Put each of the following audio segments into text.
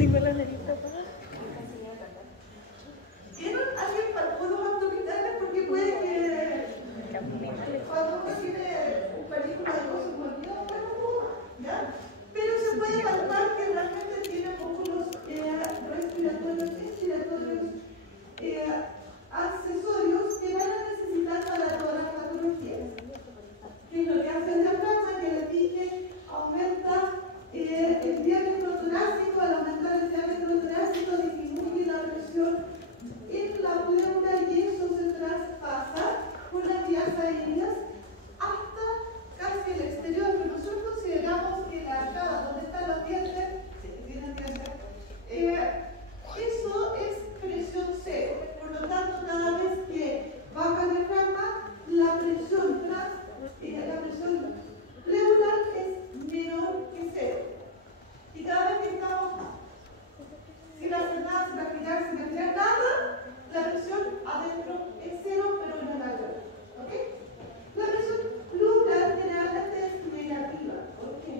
Tengo la nariz tapada. ¿Vieron? ¿Alguien palpó los abdominales? Porque puede que cuando uno tiene un película de cosas muy bien, ¿ya? Pero se puede palpar que realmente tiene músculos respiratorios, inspiratorios, accesorios que van a necesitar para todas las patologías. ¿Qué es lo que hace el diafragma? Que el pique aumenta el diámetro torácico. Al aumentar el diámetro torácico disminuye la presión en la pleura y eso se traspasa por las vías aéreas hasta casi el exterior. Pero nosotros consideramos que la entrada donde están los dientes, ¿tienen dientes? Eso es presión cero. Por lo tanto, cada vez que baja el diafragma, la presión pleural es menor que cero. Y cada vez que estamos sin hacer nada, sin respirar nada, la presión adentro es cero, pero no es nada. ¿Ok? La presión pleural generalmente es negativa. ¿Por qué?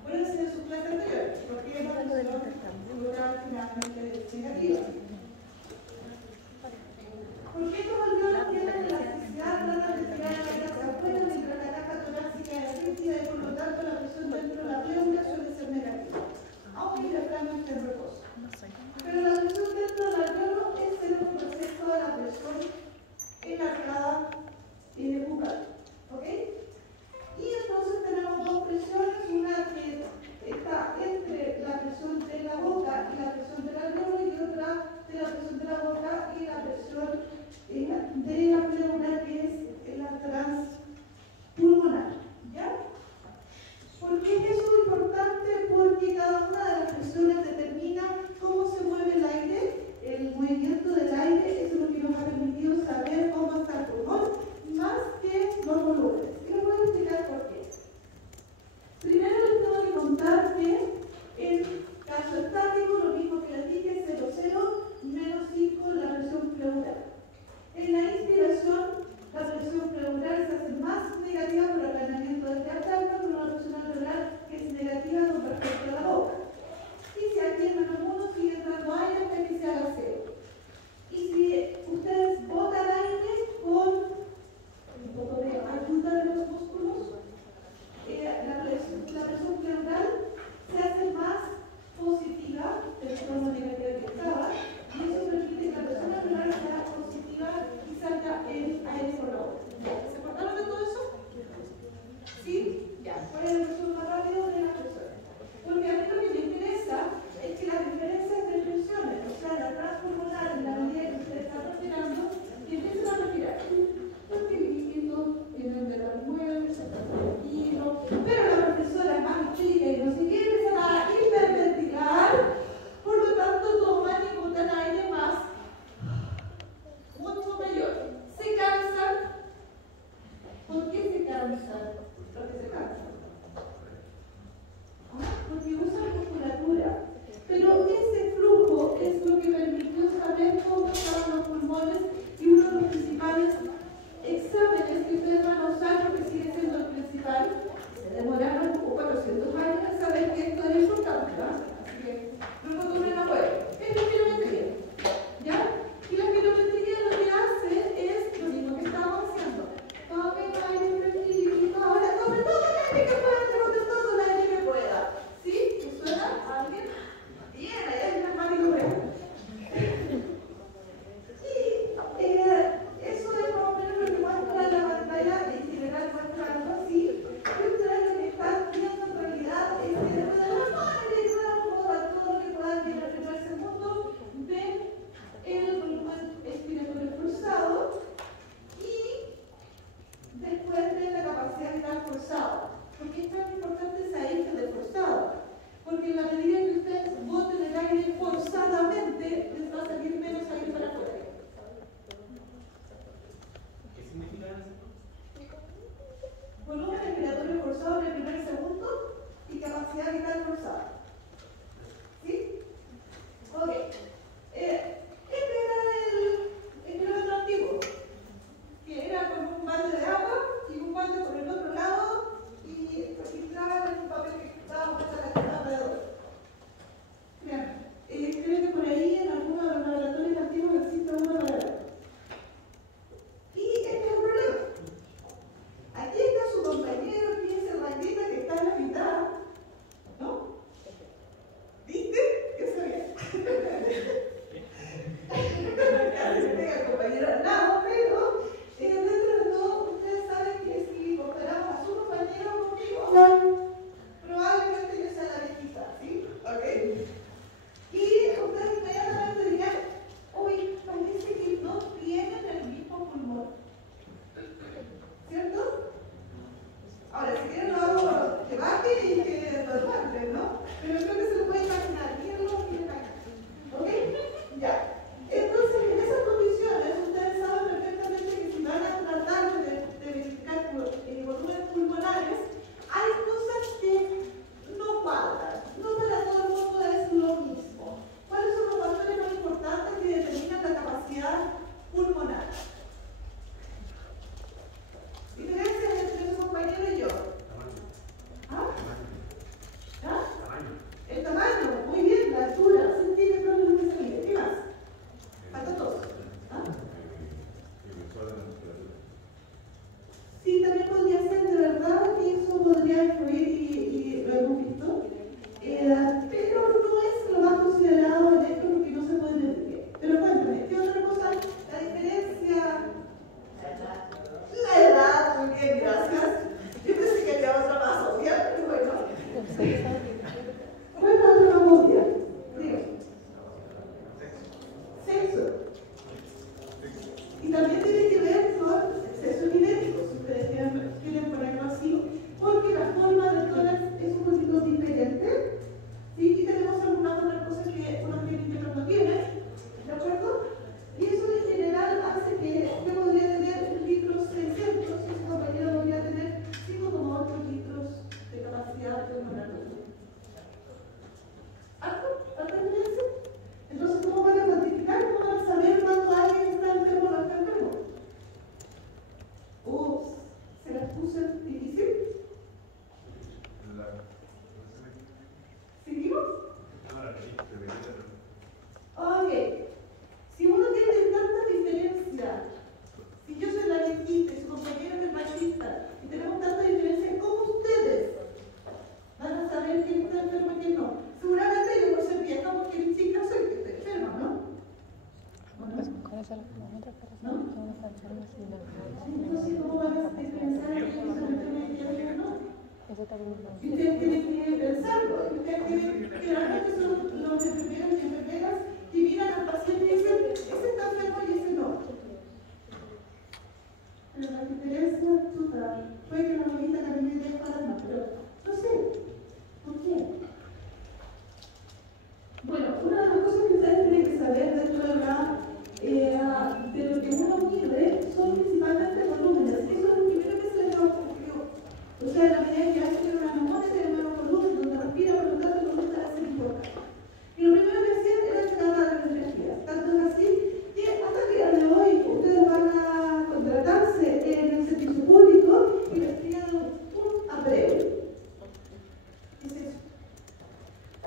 Acuérdense de su clase anterior, porque la presión pleural generalmente es negativa. ¿Por qué los alveolos tienen elasticidad, tratan de tirar el aire hacia afuera mientras la caja torácica es rígida y por lo tanto la presión dentro de la pleura suele ser negativa, aunque el diafragma esté en reposo? Pero la presión dentro del alveolo es cero con respecto a la presión en la entrada bucal. ¿Ok? Y entonces tenemos dos presiones, una que está entre la presión de la boca y la presión del alveolo y otra de la presión de la boca y la presión de la pleura, que es la transpulmonar. ¿Ya? ¿Por qué es eso importante? Porque cada una de las presiones determina cómo se mueve el aire, el movimiento del aire. Eso es lo que nos ha permitido saber cómo está el pulmón, más que los volúmenes. Y les voy a explicar por qué. Primero les tengo que contar que en caso estático, lo mismo que les dije, 0,0 menos 5 la presión pleural. En la inspiración, la presión pleural se hace más negativa por aplanamiento del diafragma, con una presión alveolar que es negativa con respecto a la boca. Y si aquí en menos 1 sigue entrando aire hasta que se haga 0. Y si ustedes botan aire con un poco de ayuda de los músculos, la presión pleural se hace más positiva de forma negativa que estaba, y eso permite que la presión alveolar sea positiva y salga el aire por la boca. ¿Se acordaron de todo eso? ¿Sí? Ya. ¿Cuál es el resumen más rápido de las presiones? Porque a mí lo que me interesa es que las diferencias de presiones, o sea, la transpulmonar en la medida que ustedes están respirando, y empiecen a respirar. Porque el líquido tiene de las muebles, está tranquilo, pero la profesora es más chica y no sé qué, empiezan a hiperventilar, por lo tanto toman y botan aire más, mucho mayor. Se cansan. ¿Por qué se cansan? Porque se cansan. Porque usan musculatura. Pero ese flujo es lo que permitió saber cómo estaban los pulmones, y uno de los principales exámenes que ustedes van a usar, porque sigue siendo el principal, se demoraron como 400 años en saber que esto era importante, ¿no? Así que no lo tomen a juego. Es la pirometría, ¿ya? Y la pirometría lo que hace es lo mismo que estábamos haciendo. Tomen aire tranquilito, ahora tomen todo el aire que puedan, tomen todo el aire que pueda. ¿Sí? ¿Me suena a alguien? Bien, allá hay un asmático por ahí. Y eso es más o menos lo que muestra la pantalla, en general muestra algo así. Y ustedes lo que están viendo en realidad es que después de la madre, todo lo que puedan ver en el primer segundo, ven el volumen expiratorio forzado y después ven la capacidad vital forzada. ¿Por qué es tan importante esa F de forzado? Porque en la medida que ustedes boten el aire forzadamente, les va a salir menos aire para afuera. ¿Qué significa eso? Volumen respiratorio forzado en el primer segundo y capacidad vital forzada. ¿Sí? Ok. Este era el kilómetro antiguo, que era con un balde de agua y un balde por el otro lado, y registraban en un papel que estaba puesta la alrededor. el tamaño, muy bien, la altura, centímetros es lo que se mide. ¿Qué más? Falta todo. ¿Ah? Sí, también podría ser, de verdad, que eso podría influir y lo hemos visto, pero no es lo más considerado en esto porque no se puede medir. Pero cuéntame, ¿qué otra cosa? La diferencia. La edad, muy bien, gracias. Yo pensé que había otra más obvia, pero bueno. ¿Cuál es la otra más obvia? Sexo. Y también tiene que ver con sexo idéntico, si ustedes quieren ponerlo así, porque la forma del tórax es un poquito diferente. ¿Sí? Y tenemos algunas otras cosas que unos genitales no tienen, ¿de acuerdo? Y eso en general hace que yo podría tener 1,600 litros, y su compañero podría tener 5,8 litros de capacidad de pulmonar. ¿Algo? ¿Alguna diferencia? Entonces, ¿cómo van a cuantificar? ¿Cómo van a saber cuánto alguien está enfermo o no está enfermo? ¿Se las puse difícil? ¿Seguimos? Ok. Si uno tiene tanta diferencia, si yo soy la viejita y su compañero es el machista, y tenemos tanta diferencia, ¿cómo ustedes van a saber quién está enfermo y quién no? Seguramente yo por ser vieja, porque mi chica soy que estoy enferma, ¿no? Pues con ese momento ¿No? que uno está enfermo si no. Entonces, ¿cómo van a diferenciar que yo soy enferma y quién no? Eso también es Y ustedes tienen que pensarlo, y ustedes tienen que realmente son los enfermeros y enfermeras que miran al paciente y dicen, ese está enfermo y ese no. Pero la diferencia, chuta, puede que la mamita camine de espalda, pero no sé, ¿por qué? Bueno, una de las cosas que ustedes tienen que saber dentro de lo que uno mide son principalmente volúmenes. Eso es lo primero que se les ocurrió. O sea, en la medida que hacen una memoria, tiene un volumen donde respira, por lo tanto, el volumen va a ser importante. Y lo primero que hacían era sacar la radiografía. Tanto es así que hasta el día de hoy ustedes van a contratarse en el servicio público y les piden un apego. ¿Qué es eso?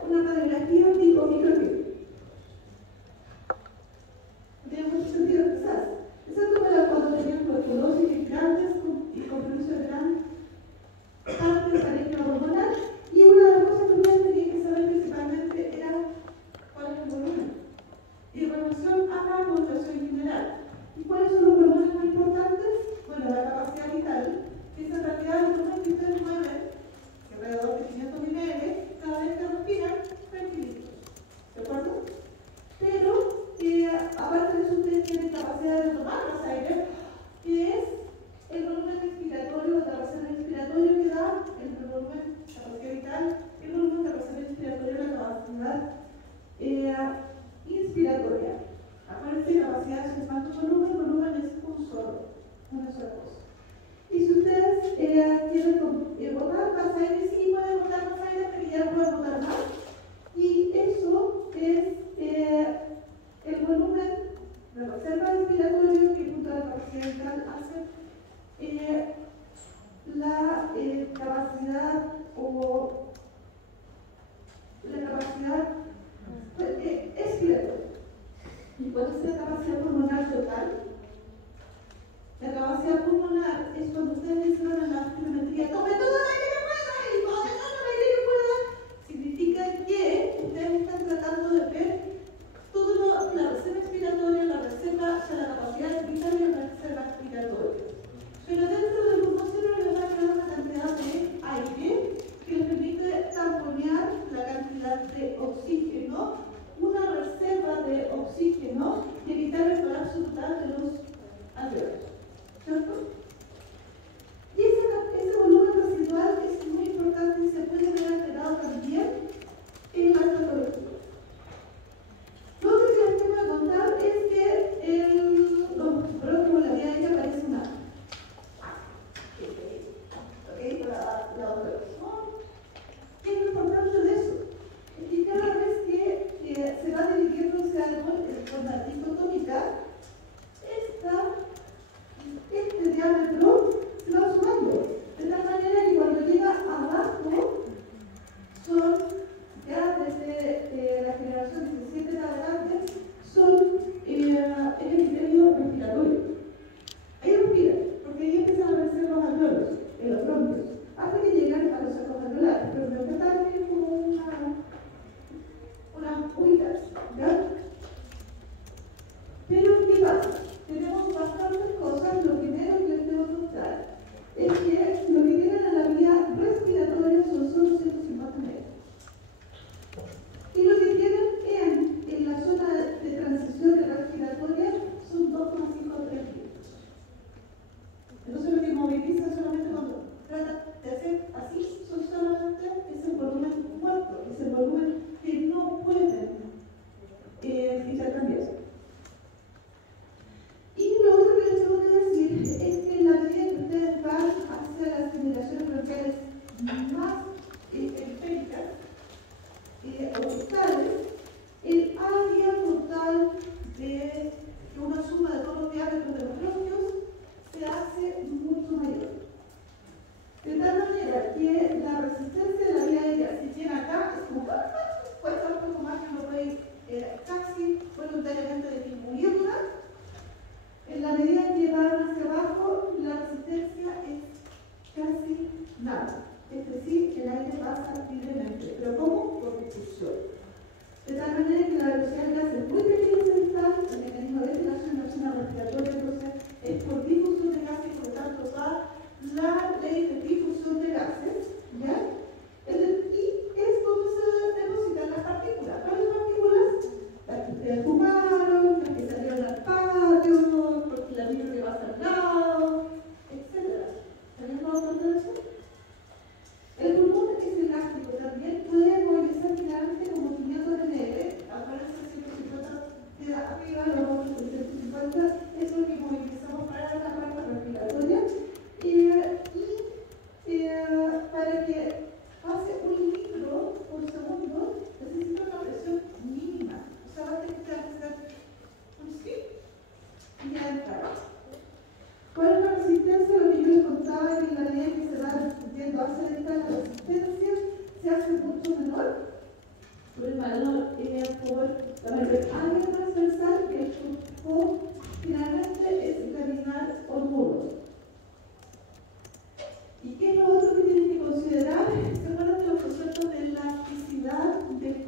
Una radiografía tipo microfilm. Tiene mucho sentido, quizás. Excepto para cuando tenían tuberculosis grandes y con permiso de gran parte de pareja hormonal. Y una de las cosas que ustedes tenían que saber principalmente era cuál es el volumen. Y en relación a la población general. ¿Y cuáles son los volúmenes más importantes? Bueno, la capacidad vital, que esa cantidad de volumen que ustedes mueven, que alrededor de 500 ml, cada vez que respiran, frente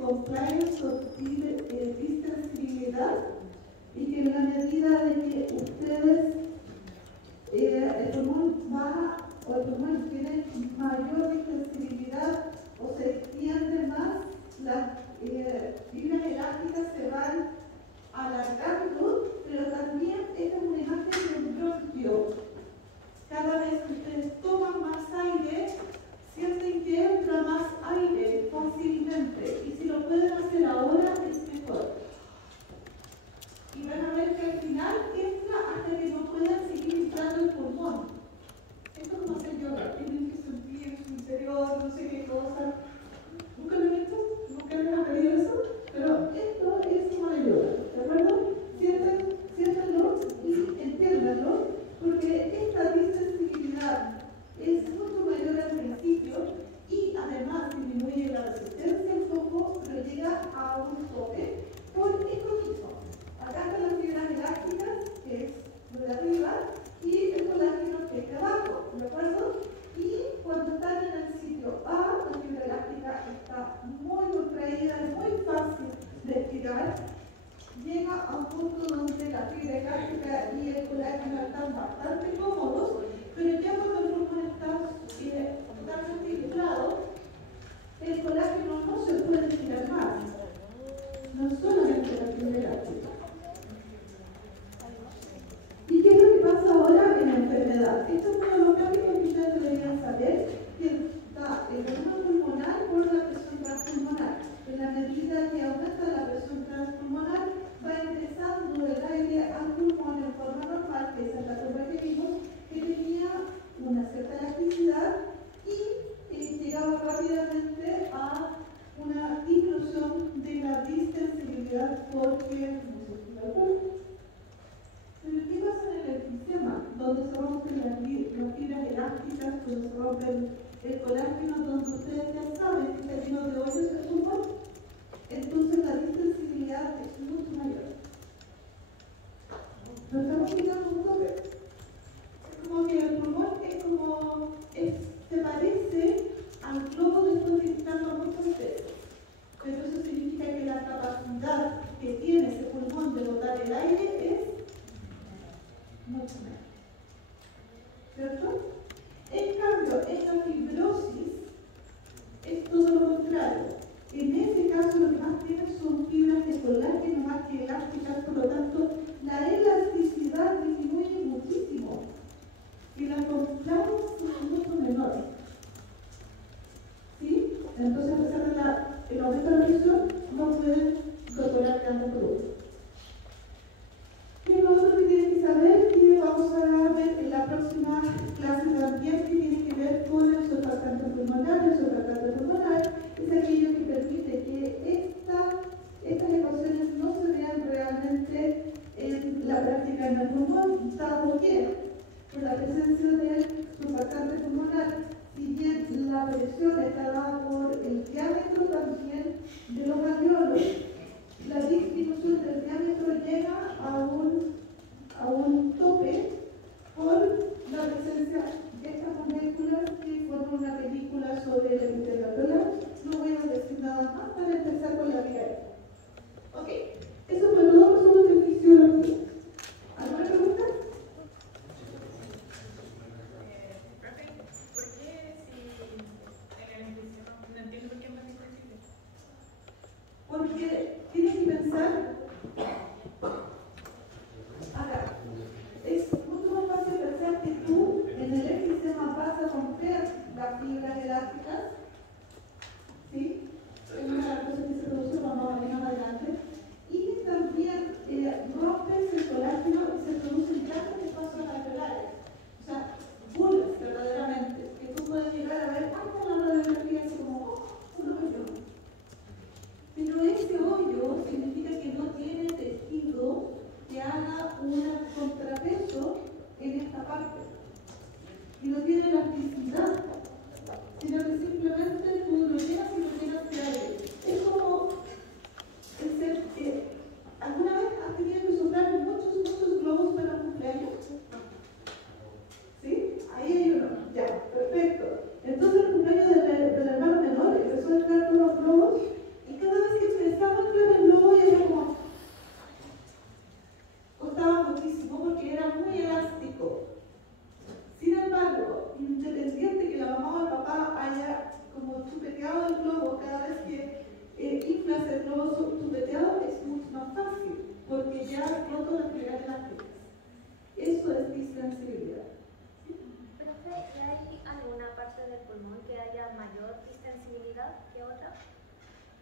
compliance o distensibilidad, y que en la medida de que ustedes, el pulmón baja o el pulmón tiene mayor distensibilidad o se extiende más, las líneas elásticas se van alargando, pero también esta es una imagen del bronquio. Cada vez que ustedes toman más aire, sienten que entra más aire fácilmente, y si lo pueden hacer ahora es mejor. Y van a ver que al final entra hasta que no puedan seguir inflando el pulmón. Esto es como hacer yoga, tienen que sentir en su interior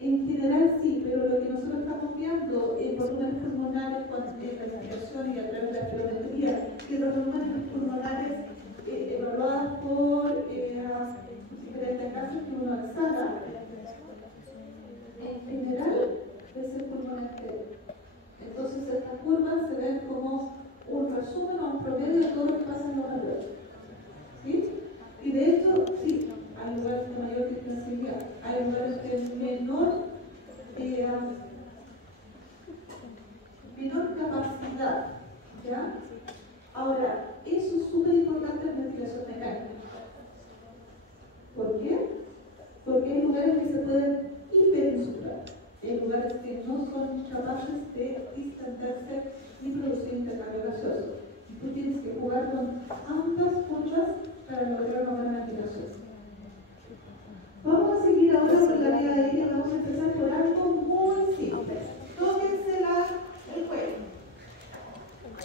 En general sí, pero lo que nosotros estamos viendo en volúmenes pulmonares, en la respiración y a través de la spirometría, que los volúmenes pulmonares evaluados por diferentes casos que uno exhala, en general es el pulmón entero. Entonces estas curvas se ven como un resumen o un promedio de todo lo que pasa en los alveolos. ¿Sí? Y de hecho, sí, hay lugares de mayor distancialidad, hay lugares de menor capacidad, ¿ya? Ahora, eso es súper importante en ventilación mecánica. ¿Por qué? Porque hay lugares que se pueden hiperinsular, hay lugares que no son capaces de distenderse y producir intercambio gaseoso. Y tú tienes que jugar con ambas puntas para lograr una buena ventilación. Vamos a seguir ahora por la vía aérea, vamos a empezar por algo muy simple. Tóquense el cuello.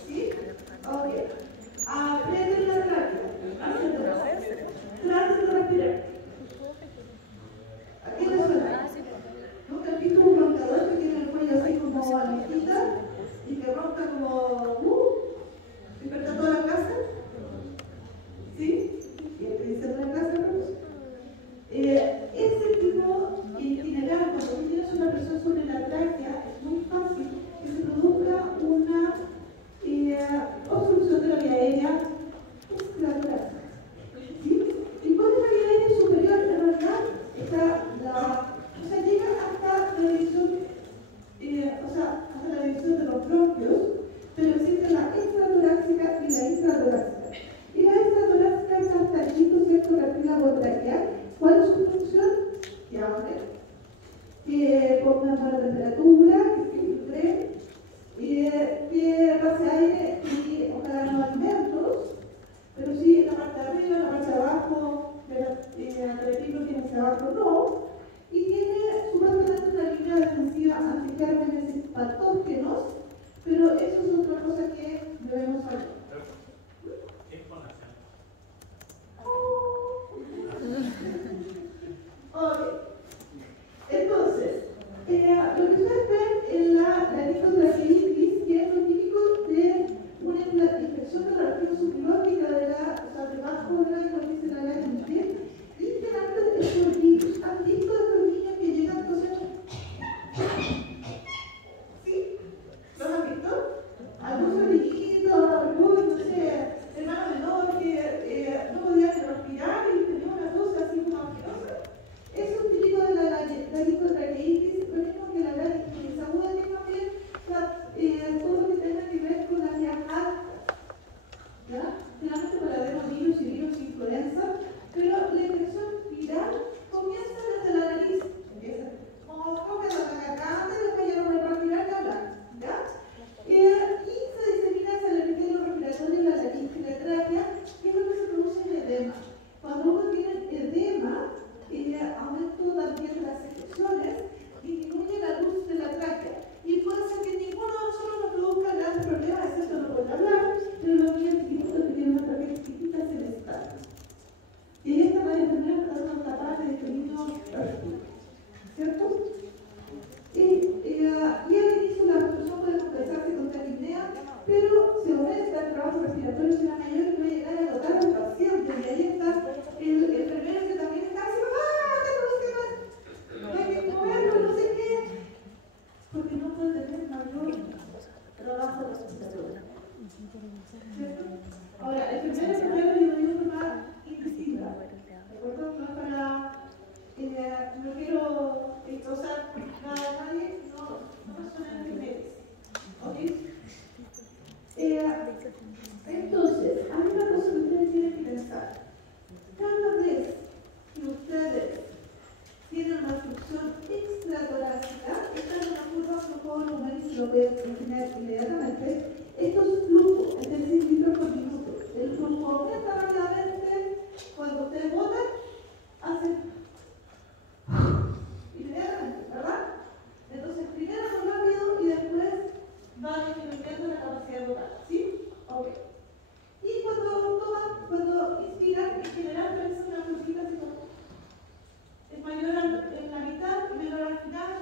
¿Sí? Ok. Aprieten la tráquea. Traten de respirar. ¿A qué le suena? ¿Nunca han visto un roncador que tiene el cuello así como alejita y que ronca como desperta toda la casa? ¿Sí? ¿Y el que dice toda la casa, ese tipo itineral, cuando tú tienes una presión sobre la tráquea, es muy fácil que se produzca una obstrucción de la vía aérea extratorácica. ¿Sí? Y cuando la vía aérea superior, en realidad, llega hasta la división, hasta la división de los bronquios, pero existe la extratorácica y la intratorácica. Y la extratorácica está hasta el quinto cierto cartílago traqueal. ¿Cuál es su función? Ya que ponga buena temperatura, que filtre, que pase aire y ojalá no alimentos, pero sí en la parte de arriba, en la parte de abajo, del epiglo tiene hacia abajo no, y tiene supuestamente una línea defensiva antigérmenes y patógenos, pero eso es otra cosa que debemos saber. Ok, entonces, lo que ustedes ven en la lipotraqueitis, que es lo típico de una infección de la región subglótica debajo de la hipófisis de la laringe, y generalmente es por virus. ¿Han visto estos niños que llegan entonces? ¿Sí? ¿Los han visto? Algún sobrinito, algún, no sé, hermano menor que no podía ni respirar y tenía una tos así como asquerosa. Eso es típico de la lipotraqueitis, lo mismo que la laringitis aguda, que también todo lo que tenga que ver con las vías altas. ¿Ya? Finalmente para adenovirus y virus influenza, pero la infección viral comienza desde la nariz. Empieza como que la garganta y después ya no puede respirar ni hablar. ¿Ya? Y se disemina hacia el epitelio respiratorio y la laringe y la tráquea, que es donde se produce el edema. Cuando uno tiene edema, aumento también de las secreciones, disminuye la luz de la tráquea. Y puede ser que ninguno de nosotros nos produzca grandes problemas, excepto no poder hablar, pero los niños chiquitos que tienen una tráquea chiquitita se les está. Y esta las enfermeras tratan de tapar de este niño, ¿cierto? Y al inicio la obstrucción puede compensarse con taquipnea, pero se aumenta el trabajo respiratorio de una mayor que puede llegar a agotar al paciente. Y ahí está el enfermero que también está así, no hay que moverlo, no sé qué, porque no puede tener mayor trabajo respiratorio. ¿Cierto? Ahora, el primer enfermero yo lo digo de forma indistinta, ¿de acuerdo? No es para, no quiero causar nada a nadie, no son enfermeros. ¿Ok? Entonces, hay una cosa que ustedes tienen que pensar. Cada vez que ustedes tienen una obstrucción extratorácica, esta es una curva flujo volumen y se lo pueden imaginar inmediatamente. Esto es flujo, es decir, litros por minuto. El flujo aumenta rápidamente cuando ustedes botan, hacen inmediatamente, ¿verdad? Entonces, primero muy rápido y después va disminuyendo la capacidad de botar, ¿sí? Ok. Y cuando inspiran, en general parece una flujita así como es mayor en la mitad y menor al final,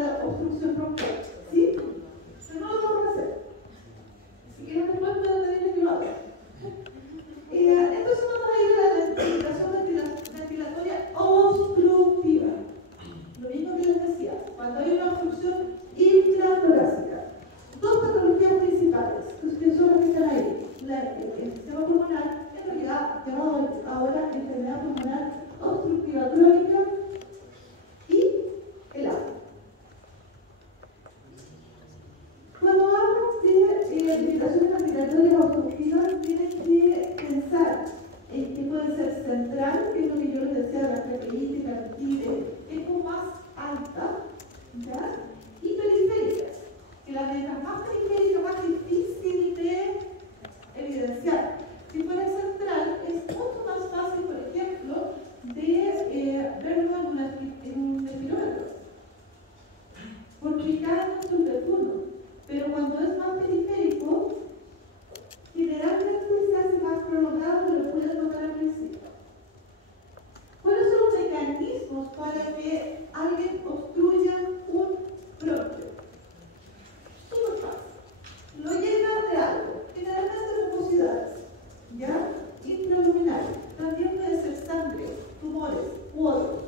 la obstrucción bronquial. ¿Sí? Pero no lo vamos a hacer. Si quieren después pueden pedirle que lo hagan. Entonces vamos a ir a la ventilación ventilatoria obstructiva. Lo mismo que les decía, cuando hay una obstrucción intratorácica. Dos patologías principales, que son las que están ahí. El sistema pulmonar, en realidad llamado ahora enfermedad pulmonar obstructiva crónica, y el asma. Cuando hablo de limitaciones respiratorias obstructivas, tienen que pensar en que puede ser central, que es lo que yo les decía, la característica, la es como más alta, ¿ya? Y periféricas, que la más periférica, más difícil de evidenciar. Si fuera central, es mucho más fácil, por ejemplo, de verlo en un respirómetro, porque cae mucho el perfumo. Pero cuando es más periférico, generalmente se hace más prolongado, pero lo puedes notar al principio. ¿Cuáles son los mecanismos para que alguien obstruya un bronquio? Súper fácil. Lo llena de algo, generalmente mucosidades, ¿ya? Intraluminales. También puede ser sangre, tumores u otros.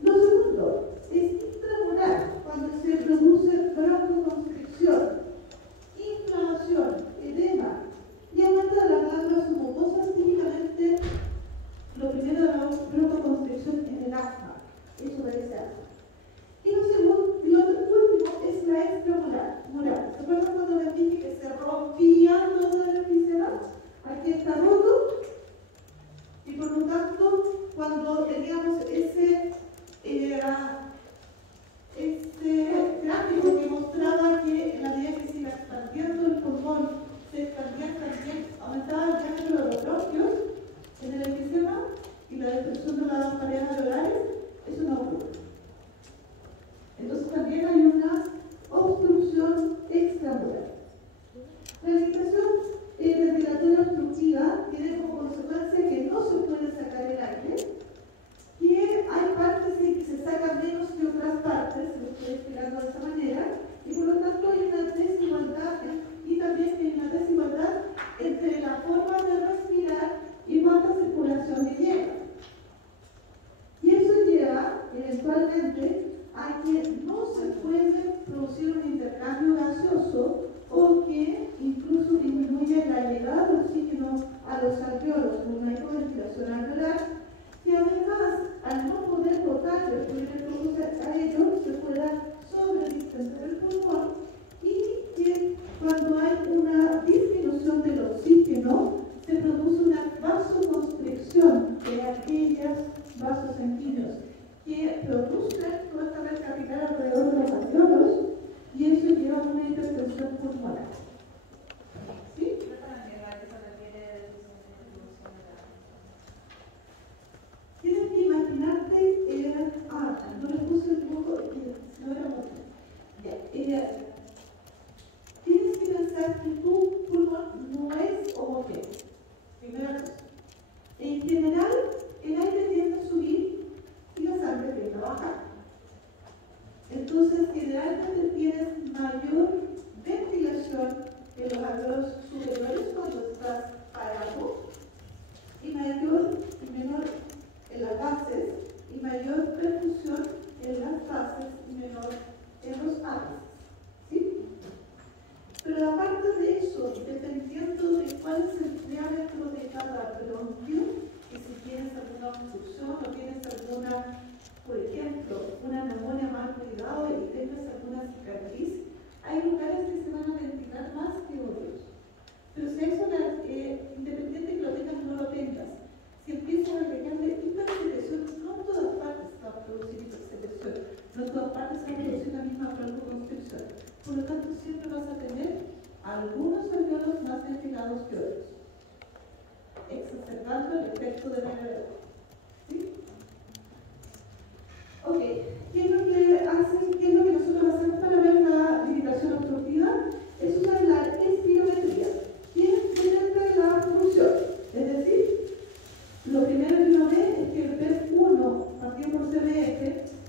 Lo segundo es intramural, cuando se produce broncoconstricción, inflamación, edema y aumento de las glándulas mucosas, típicamente lo primero de la broncoconstricción en el asma. Eso parece asma. Y lo último es la extramural. ¿Se acuerdan cuando les dije que se rompía todo el visceral? Aquí está roto y por lo tanto cuando teníamos ese gráfico que mostraba que en la medida que se iba expandiendo el pulmón, se expandía también, aumentaba el diámetro de los bronquios en el enfisema y la destrucción de las paredes alveolares, eso no ocurre. Entonces también hay una obstrucción extramural. La limitación ventilatoria obstructiva tiene como consecuencia que no se puede sacar el aire, que hay partes en que se saca menos que otras partes, se lo estoy explicando de esa manera, y por lo tanto hay una desigualdad, y también hay una desigualdad entre la forma de respirar y cuánta circulación le llega. Y eso lleva eventualmente a que no se puede producir un intercambio gaseoso o que incluso disminuye la llegada de oxígeno a los alveolos con una hipoventilación alveolar, que además, al no poder botar el fluido que produce a ello, se pueda sobredistender el pulmón y que cuando hay una disminución del oxígeno, se produce una vasoconstricción de aquellos vasos sanguíneos que producen toda esta red capilar alrededor de los alveolos y eso lleva a una hipertensión pulmonar. ¿Sí? Tienes que imaginarte, no le puse el dibujo, no era mucho. Tienes que pensar que tu pulmón no es homogéneo. Primera cosa. En general, el aire tiende a subir y la sangre tiende a bajar. Entonces, generalmente tienes mayor ventilación en los alveolos superiores cuando estás parado y mayor y menor en las bases y mayor perfusión en las bases y menor en los ápices. ¿Sí? Pero aparte de eso, dependiendo de cuál es el diámetro de cada bronquio, y si tienes alguna obstrucción o tienes alguna, por ejemplo, una neumonía mal cuidada y tienes alguna cicatriz, hay lugares que se van a ventilar más que otros. Pero si eso, independiente que lo tengas o no lo tengas, si empiezas a agregarle hipersecreción, no en todas partes se va a producir hipersecreción, no en todas partes se va a producir la misma broncoconstricción. Por lo tanto, siempre vas a tener algunos alveolos más ventilados que otros, exacerbando el efecto de la gravedad. ¿Sí? Ok, ¿qué es lo que nosotros hacemos para ver la limitación obstructiva? Es usar la espirometría, que es mediante la función. Es decir, lo primero que uno ve es que el PEP1 partido por CBF,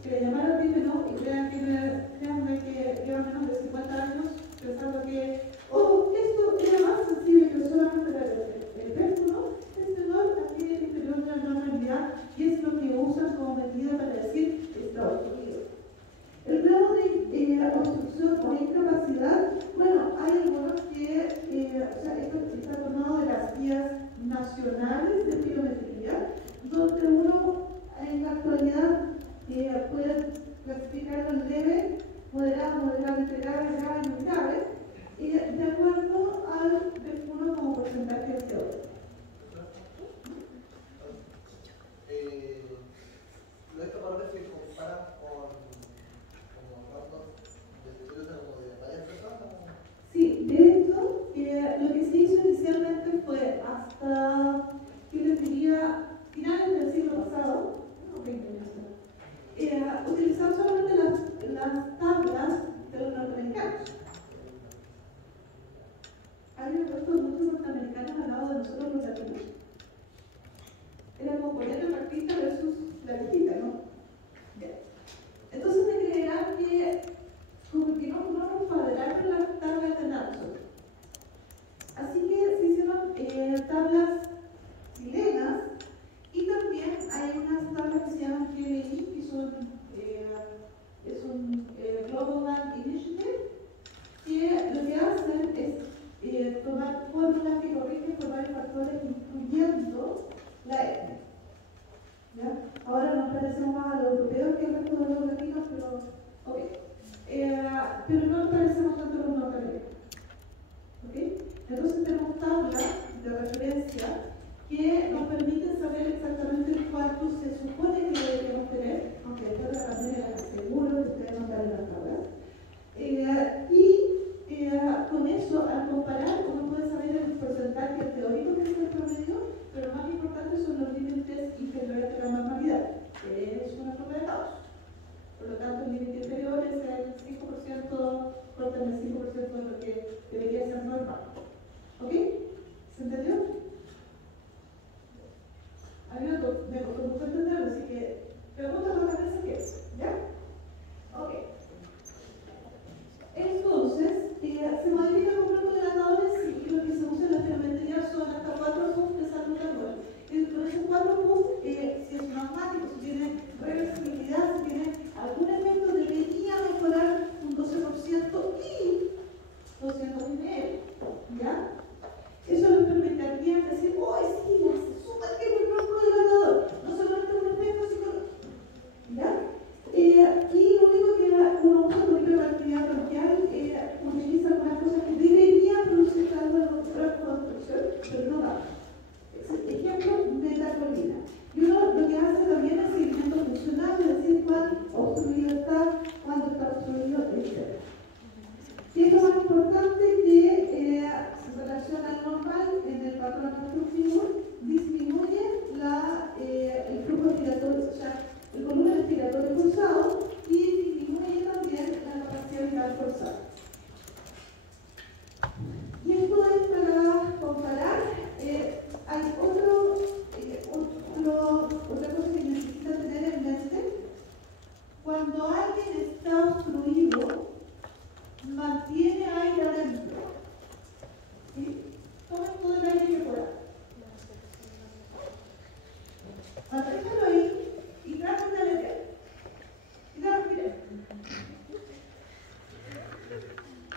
que le llamaron bífeno y crean que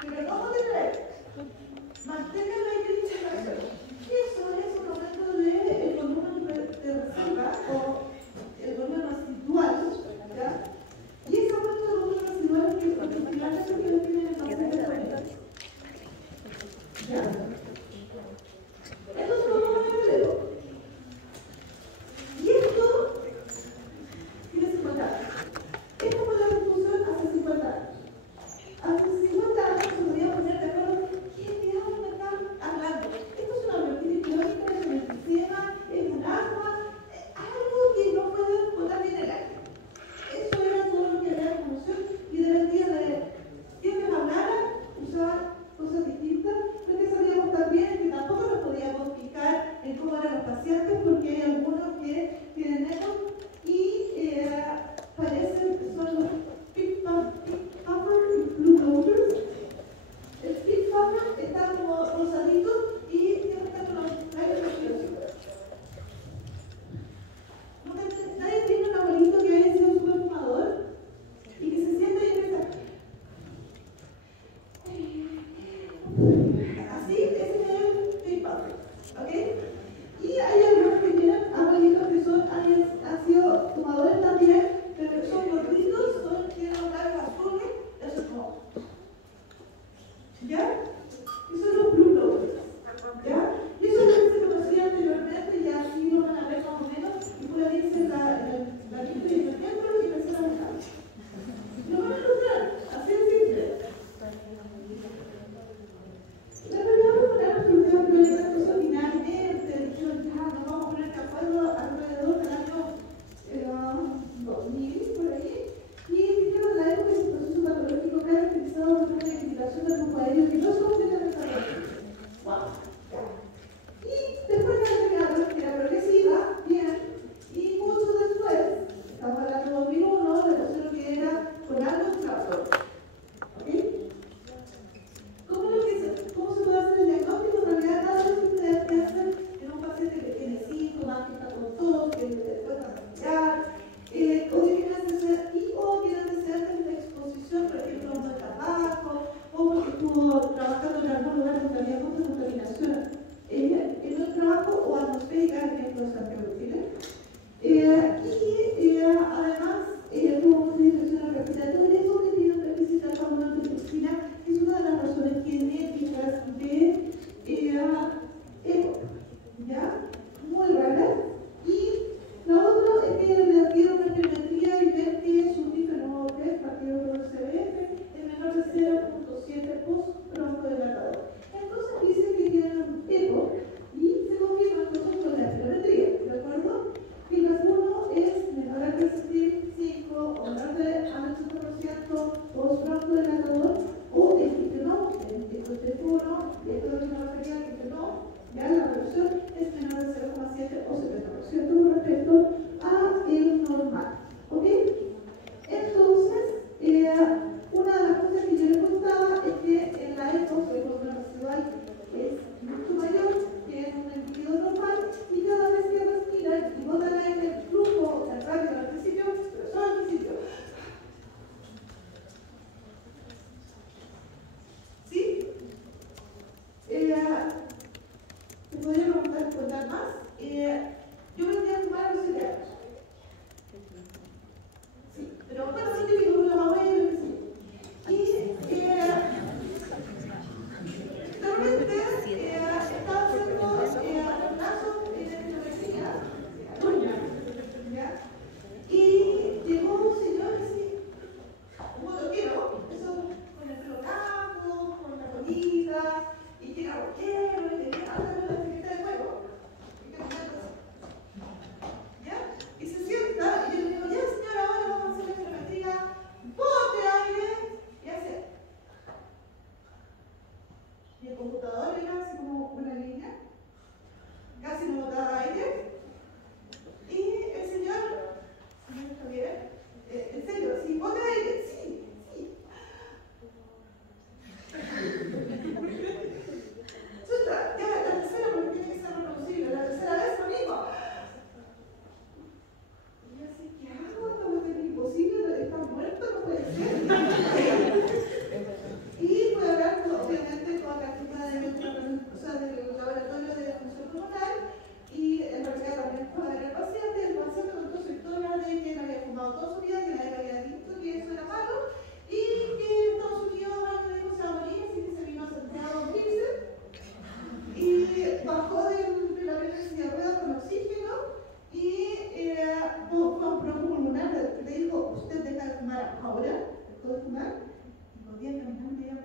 Pero ¿cómo de ver? Mantenga la identificación. Eso es un momento de volumen de reserva o el volumen residual, ¿ya? Y ese aumento de volumen residual que finalmente tiene el paciente crónico. ¿Ya? Esto es un volumen de y esto, tienes que contar, esto puede dar función hasta 50%.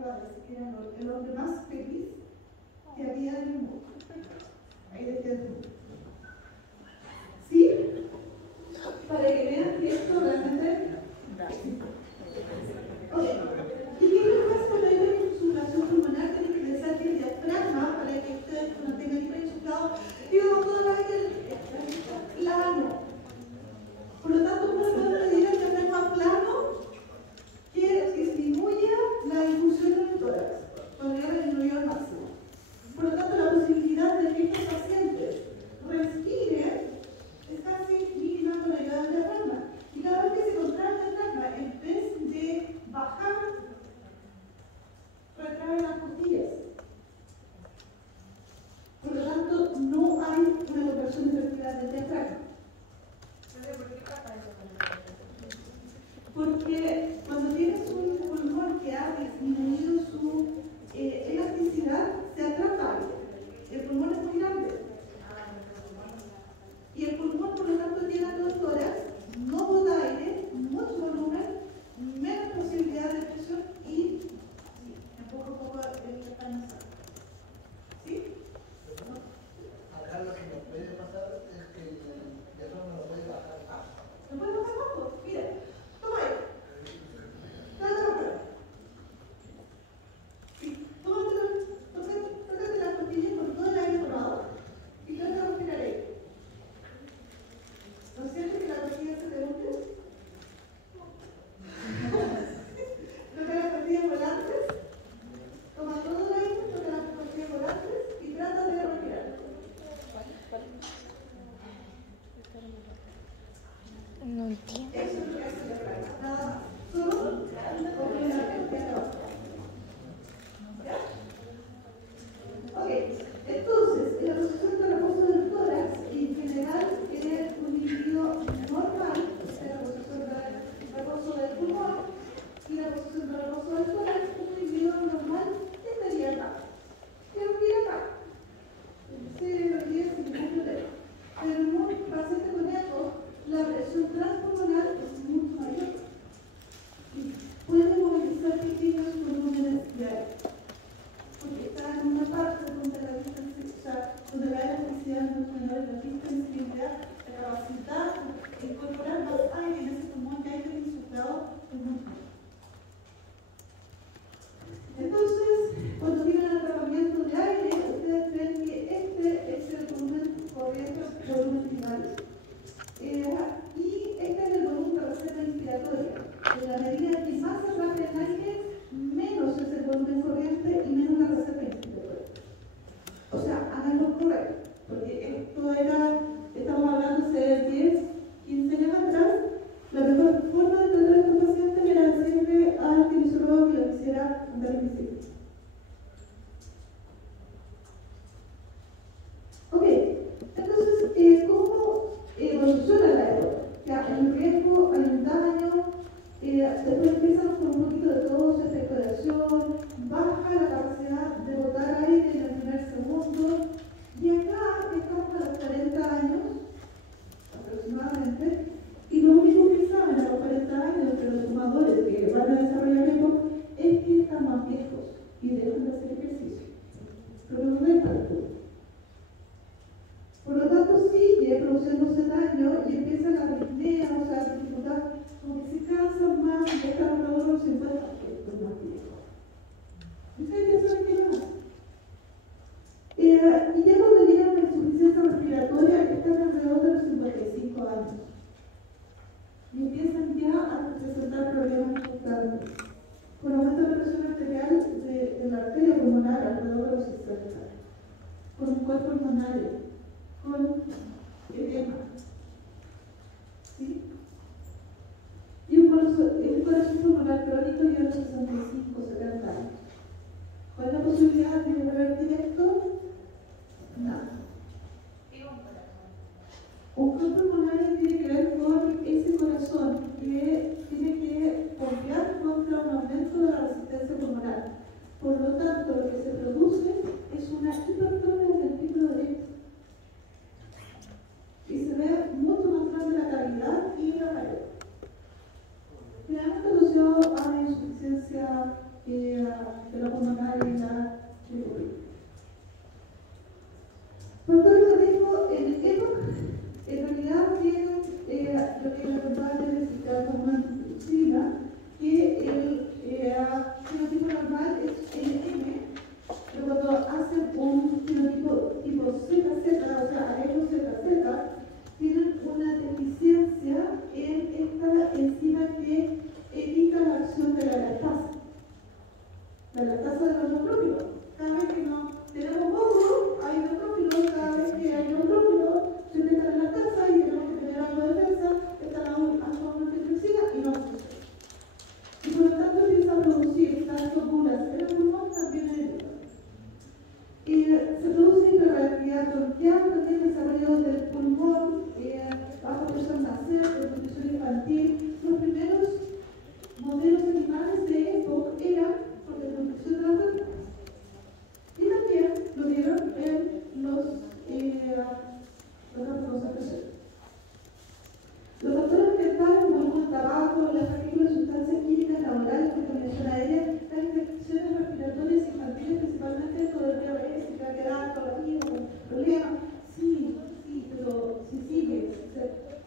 padre, así que era el hombre más feliz que había en el mundo. Ahí decía tú. ¿Sí? Para que vean que esto realmente... Okay. ¿Y qué es lo que pasa cuando hay una insuflación pulmonar? Tienen que pensar que el diafragma, para que ustedes no tengan hiperinsuflado, digo, todo el aire plano. Por lo tanto, uno puede pedir al diafragma plano que disminuya la difusión en el tórax, cuando ya la disminuyó al máximo. Por lo tanto, la posibilidad de que estos pacientes respiren es casi minimando la ayuda del diafragma. Y cada vez que se contrae el diafragma, en vez de bajar, retrae las costillas. Por lo tanto, no hay una contracción de respirar del diafragma. Porque cuando tienes un pulmón que ha disminuido su elasticidad, se atrapa aire. El pulmón es muy grande. Y el pulmón, por lo tanto, llena todo el tórax, no bota aire, mucho volumen, menos posibilidad de presión y empuja un poco el espacio nasal. ¿Sí? Acá lo que nos puede pasar es que el diafragma no puede bajar. ¿No puede bajar bajo? Mira, toma aire. Sí, tócate las costillas con todo el aire tomado y trata de respirar aire. ¿No sientes que la costilla se te hunde? Toca las costillas volantes, toma todo el aire, toca las costillas volantes y trata de respirar. No entiendo. Eso es lo que hace la práctica, nada más. Solo con la cantidad de abajo. ¿Ya? Ok, entonces, la posición de reposo del tórax en general es un individuo normal, o sea, la posición de reposo del pulmón y la posición de reposo del tórax, un individuo normal estaría acá. Quiero ir acá. El cerebro iría sin ningún problema. Pero en un paciente con eco, la presión transpulmonar es mucho mayor. Y puede movilizar pequeños volúmenes de aire. Porque está en una parte donde la distancia, donde la elasticidad es mucho menor, la disponibilidad, la capacidad de incorporar más aire en ese pulmón que hay insuflado es mucho menor. Entonces, cuando tienen el atrapamiento de aire, ustedes ven que este es el volumen corriente, el volumen final. Y este es el volumen de reserva inspiratoria. En la medida que más se baja el aire, menos es el volumen corriente y menos la reserva inspiratoria. O sea, háganlo correcto, porque esto era, estamos hablando hace 10, 15 años atrás, la mejor forma de tratar a estos pacientes era decirle al kinesiólogo que lo quisiera andar invisible. Ok, entonces, ¿cómo evoluciona la aeróbica? Ya, hay un riesgo, hay un daño, después empiezan con un poquito de tos, expectoración, baja la capacidad de botar aire en el primer segundo, y acá estamos a los 40 años, aproximadamente, y lo único que saben a los 40 años de los fumadores que van a desarrollar eco es que están más viejos y dejan de hacer ejercicio. Pero no dejan tú. Por lo tanto, sigue produciéndose daño y empieza la arritmia, o sea, la dificultad, como que se cansan más y están alrededor de los 50, que es más viejo. ¿Ustedes ya saben qué más? Y ya cuando llegan a la insuficiencia respiratoria, están alrededor de los 55 años. Y empiezan ya a presentar problemas importantes. Con aumento de la presión arterial de la arteria pulmonar alrededor de los 60. Con un cuerpo pulmonar, con edema. ¿Sí? Y un corazón pulmonar crónico ya a los 65, 70 años. ¿Cuál es la posibilidad de revertir esto? Nada. Un cuerpo pulmonar tiene que ver con ese corazón que tiene que confiar contra un aumento de la resistencia pulmonar. Por lo tanto, lo que se produce es una hipertrofia del ventículo derecho. Y se ve mucho más grande la cavidad y la pared. Generalmente asociado a la insuficiencia de la de la tasa de los neutrófilos. Cada vez que no tenemos óvulos, hay neutrófilos, cada vez que hay neutrófilos, se meten en la tasa y tenemos que tener algo de defensa, están aún antitripsina y no sucede. Y por lo tanto empieza a producir tanto bulas en el pulmón, también en el hígado. Y se produce hiperreactividad bronquial, también desarrollo del pulmón, bajo presión nasal, desnutrición infantil. Los primeros modelos animales de EPOC eran por desnutrición de las plantas. Y también lo vieron en los factores ambientales como el tabaco, las partículas de sustancias químicas laborales, contaminación aérea, las infecciones respiratorias infantiles, principalmente esto del diabetes, que va a quedar todavía un problema. Sí, pero si sigue,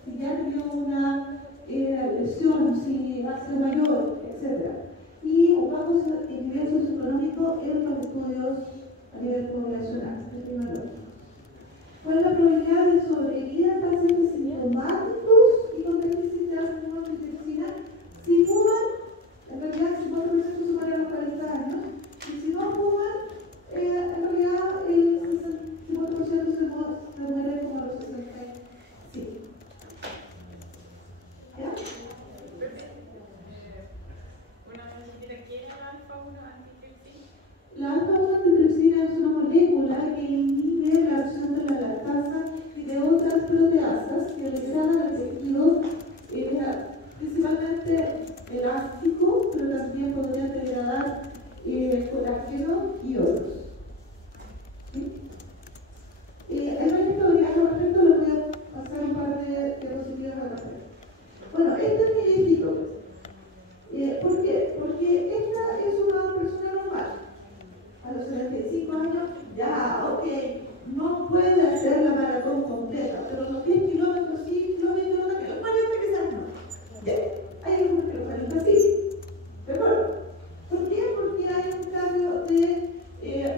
si ya tenido una lesión, si va a ser mayor, etc. Y un bajo nivel socioeconómico en los estudios a nivel poblacional. ¿Cuál es la probabilidad de sobrevivir a pacientes sintomáticos y con déficit de antitripsina? Si fuman, en realidad el 50% se muere a los 40 años, y si no fuman, en realidad el 50% se muere como a los 65. ¿Ya? La alfa-1 antitripsina es una molécula que inhibe la acción de la lactasa y de otras proteasas que degradan el tejido, principalmente elástico, pero también podrían degradar colágeno y otros. ¿Sí? Hay una historia al respecto, les voy a pasar un par de diapositivas al respecto. Bueno, este es mi viejito. ¿Por qué? Porque esta es una persona normal. A los 75 años, ya, ok, no puede hacer la maratón completa, pero los 10 kilómetros sí, los 20 kilómetros, los 40 quizás no. Ya, hay algunos que lo salen así. ¿De acuerdo? ¿Por qué? Porque hay un cambio de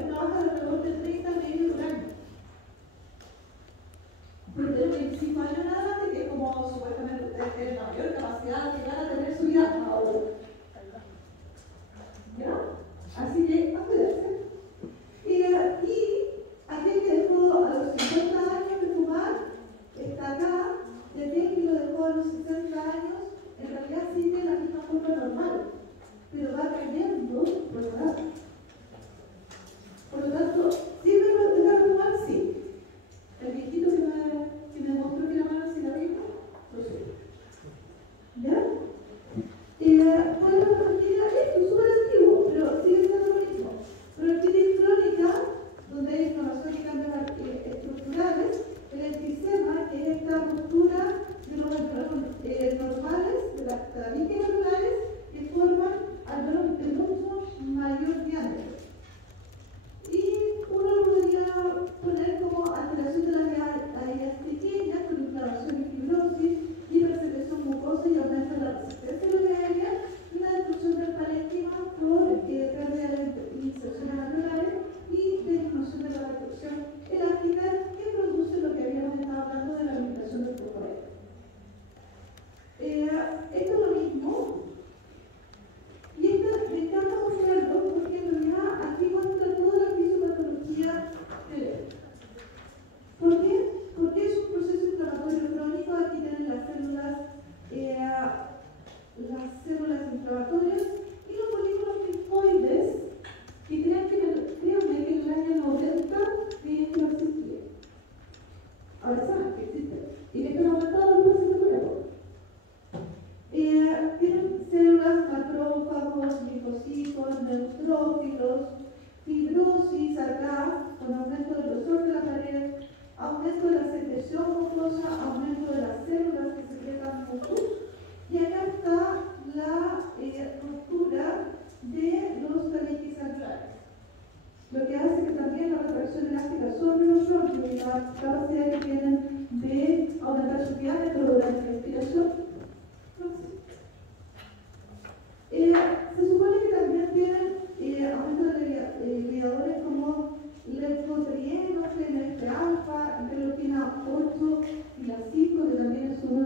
una baja de alrededor de 30 medios por año. Porque los 25 años en adelante, que es como supuestamente tiene la mayor capacidad de llegar a tener su vida ahora. ¿Ya? Así que, a cuidarse. Y aquel que dejó a los 50 años de fumar está acá, y aquel que lo dejó a los 60 años, en realidad sigue la misma forma normal, pero va cayendo por la edad. Por lo tanto, ¿sirve dejar de fumar? Sí. El viejito que me mostró que la mano cigarrillo, lo sé. ¿Ya? ¿Cuál es la patología? Esto es súper antiguo, pero sigue siendo lo mismo. Bronquitis crónica, donde hay inflamación y cambios estructurales, el enfisema, que es esta ruptura de los alveolos normales, de las tabiques alveolares, que forman alveolos de mucho mayor diámetro. Y uno lo podría poner como alteración de las áreas pequeñas, con inflamación y fibrosis, hipersecreción mucosa y aumento de la resistencia a la aérea, y una destrucción del parénquima por pérdida de inserciones alveolares y disminución de la restricción elástica que produce lo que habíamos estado hablando de la limitación del flujo aéreo. Esto es lo mismo. Y me encanta mostrarlo porque en realidad aquí muestra toda la fisiopatología del EPOC. ¿Por qué? Porque es un proceso inflamatorio crónico. Aquí tienen las células inflamatorias y los folículos linfoides, que créanme que en el año 90 creían que no existía. Ahora saben que existen. Y que están aumentados los pacientes con EPOC. Tienen células, macrófagos, linfocitos, neutrófilos, fibrosis acá, con aumento del grosor de la pared, aumento de la secreción mucosa, aumento de las células que secretan mucus, y acá está la ruptura de los tabiques alveolares. Lo que hace que también la retracción elástica sobre los bronquios y la capacidad que tienen de aumentar su diámetro durante la respiración. Se supone que también tienen aumento de mediadores como leucotrienos, TNF-alfa, interleuquina 8 y la 5, que también es un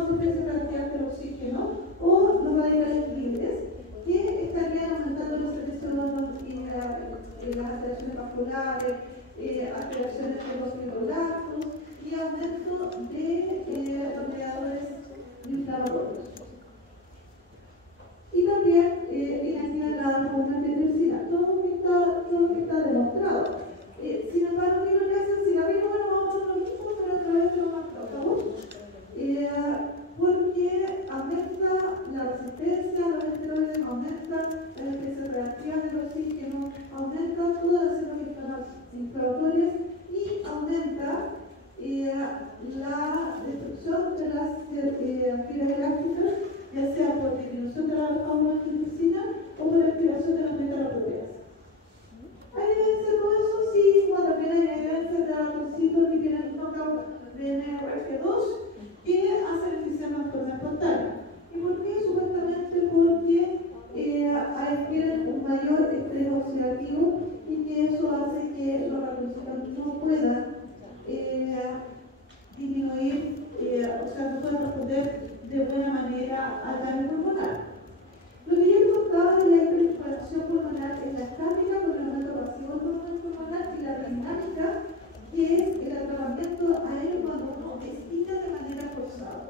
2 veces la cantidad del oxígeno, o los radicales libres, que estarían aumentando los SPC2 y las alteraciones vasculares, alteraciones de los fibroblastos y aumento de los mediadores inflamatorios. Y también inactividad de la hormona antidepresiva. Todo que está demostrado. Sin embargo, ¿qué es lo que hacen? Si la vino, bueno, vamos a hacer lo mismo, pero a través de los macrófagos, porque aumenta la resistencia a los esteroides, aumenta la resistencia reactiva del oxígeno, aumenta todas las células inflamatorias y aumenta la destrucción de las fibras elásticas, ya sea por disminución de la hormona o por activación de las metaloproteas. ¿Hay evidencia de todo eso? Sí, bueno, también hay evidencia de ratoncitos que tienen knockout de NRF2 que hacen eficiencia de forma espontánea. ¿Y por qué? Supuestamente porque tienen un mayor estrés oxidativo y que eso hace que los ratoncitos no puedan disminuir, o sea, no pueden responder de buena manera al daño pulmonar. Lo que yo les contaba de la hiperexploración pulmonar es la estática con el aumento pasivo del volumen pulmonar y la dinámica, que es el atrapamiento aéreo cuando uno estira de manera forzada.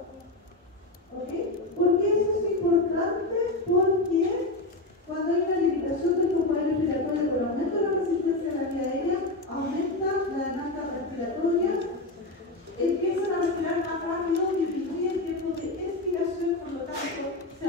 ¿Ok? ¿Por qué eso es importante? Porque cuando hay una limitación del flujo respiratorio por el aumento de la resistencia a la vía aérea, aumenta la demanda respiratoria, empiezan a respirar más rápido, disminuye el tiempo de expiración, por lo tanto, se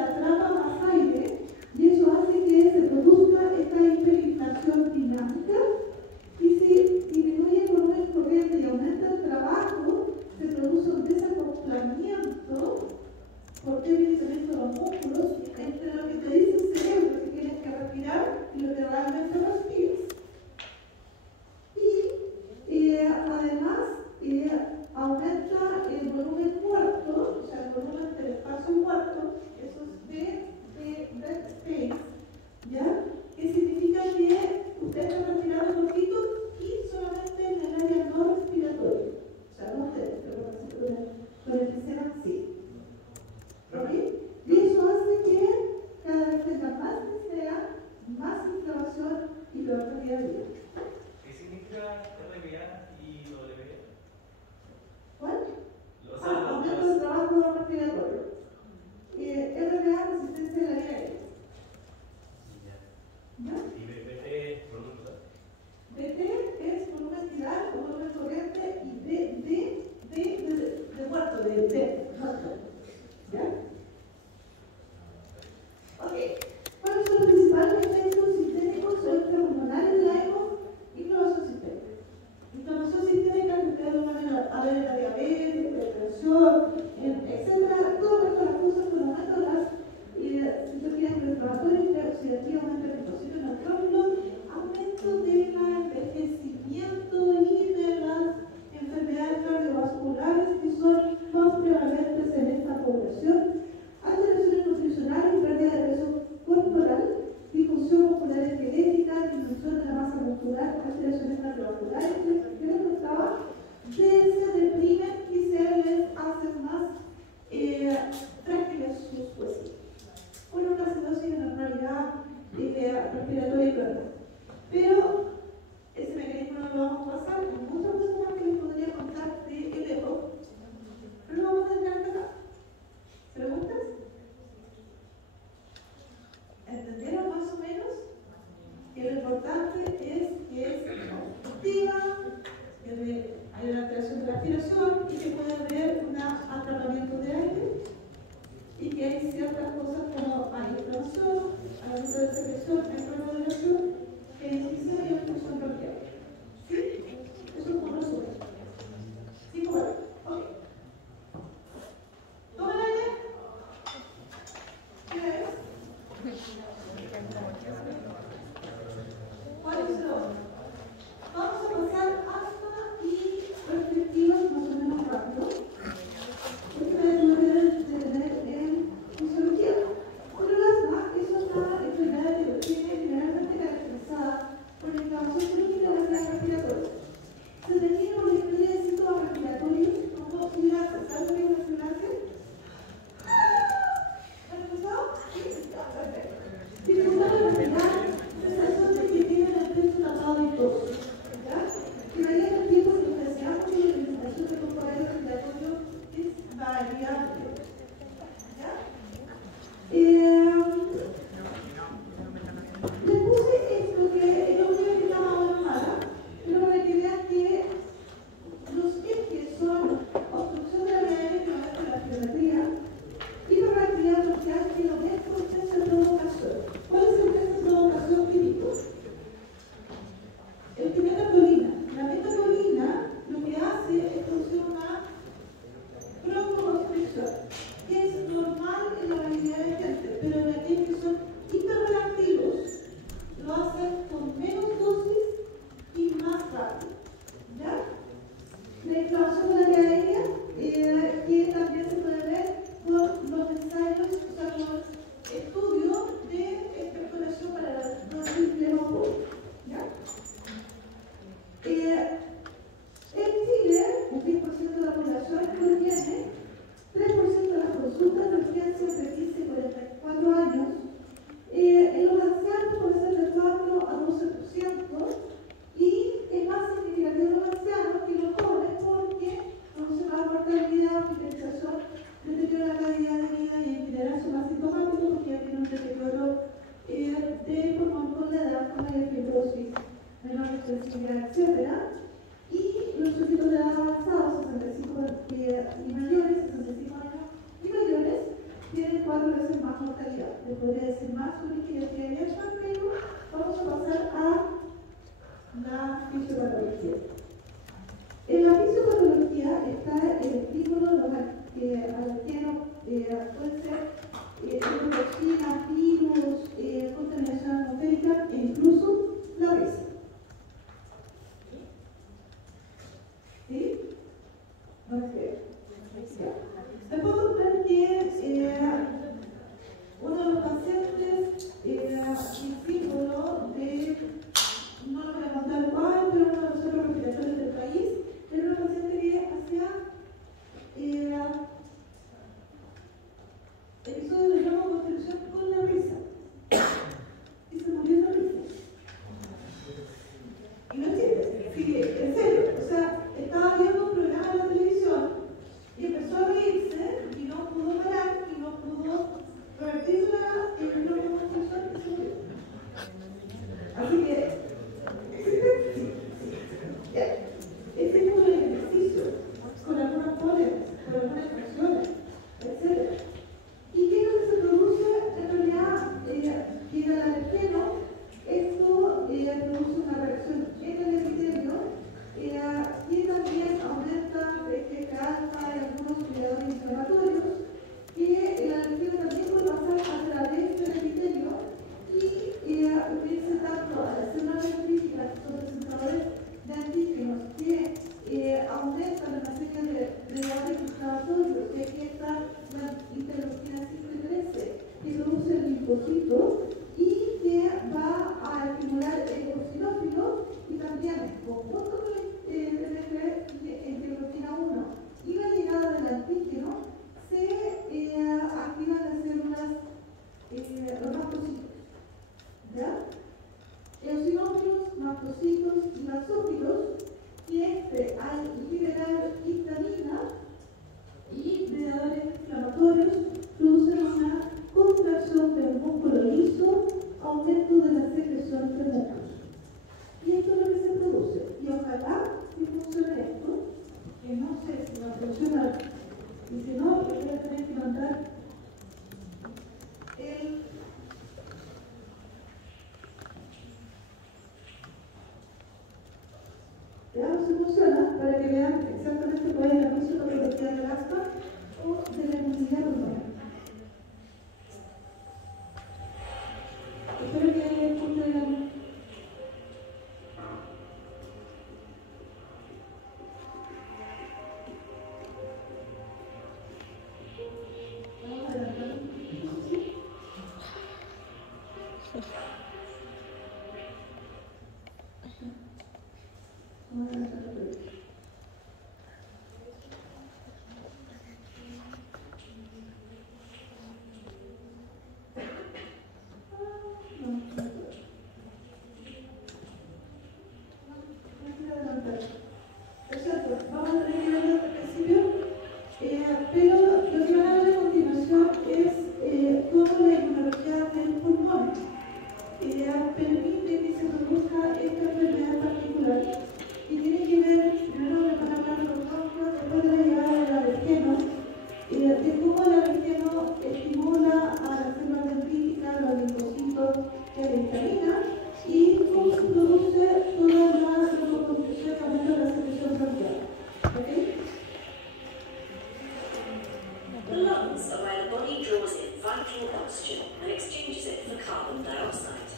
lungs are where the body draws in vital oxygen and exchanges it for carbon dioxide.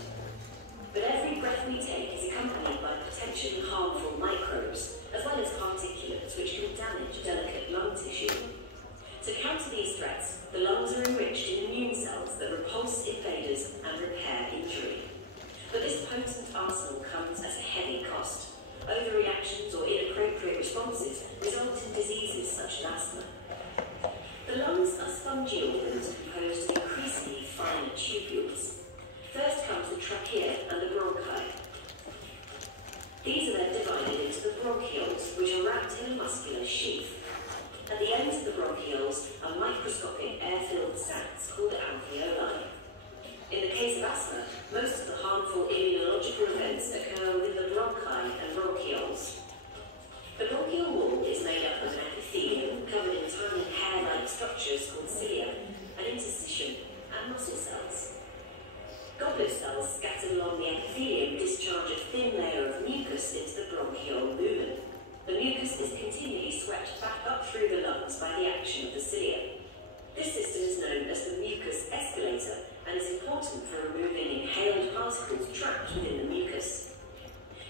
But every breath we take is accompanied by potentially harmful microbes, as well as particulates which can damage delicate lung tissue. To counter these threats, the lungs are enriched in immune cells that repulse invaders and repair injury. But this potent arsenal comes at a heavy cost. Overreactions or inappropriate responses result in diseases such as asthma. The lungs are spongy organs composed of increasingly finer tubules. First comes the trachea and the bronchi. These are then divided into the bronchioles, which are wrapped in a muscular sheath. At the ends of the bronchioles are microscopic air-filled sacs called alveoli. In the case of asthma, most of the harmful immunological events occur within the bronchi and bronchioles. The bronchial wall is made up of an epithelium covered in tiny hair-like structures called cilia, an interstitium, and muscle cells. Goblet cells scattered along the epithelium discharge a thin layer of mucus into the bronchiole lumen. The mucus is continually swept back up through the lungs by the action of the cilia. This system is known as the mucus escalator and is important for removing inhaled particles trapped within the mucus.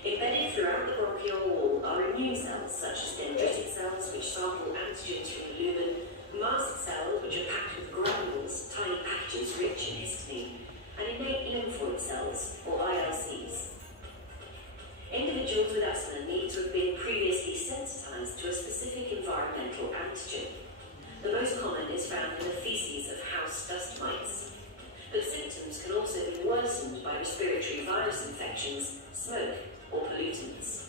Embedded throughout the bronchial wall are immune cells such as dendritic cells which sample antigens from the lumen, mast cells which are packed with granules, tiny packages rich in histamine, and innate lymphoid cells, or ILCs. Individuals with asthma need to have been previously sensitized to a specific environmental antigen. The most common is found in the feces of house dust mites. But symptoms can also be worsened by respiratory virus infections, smoke, or pollutants.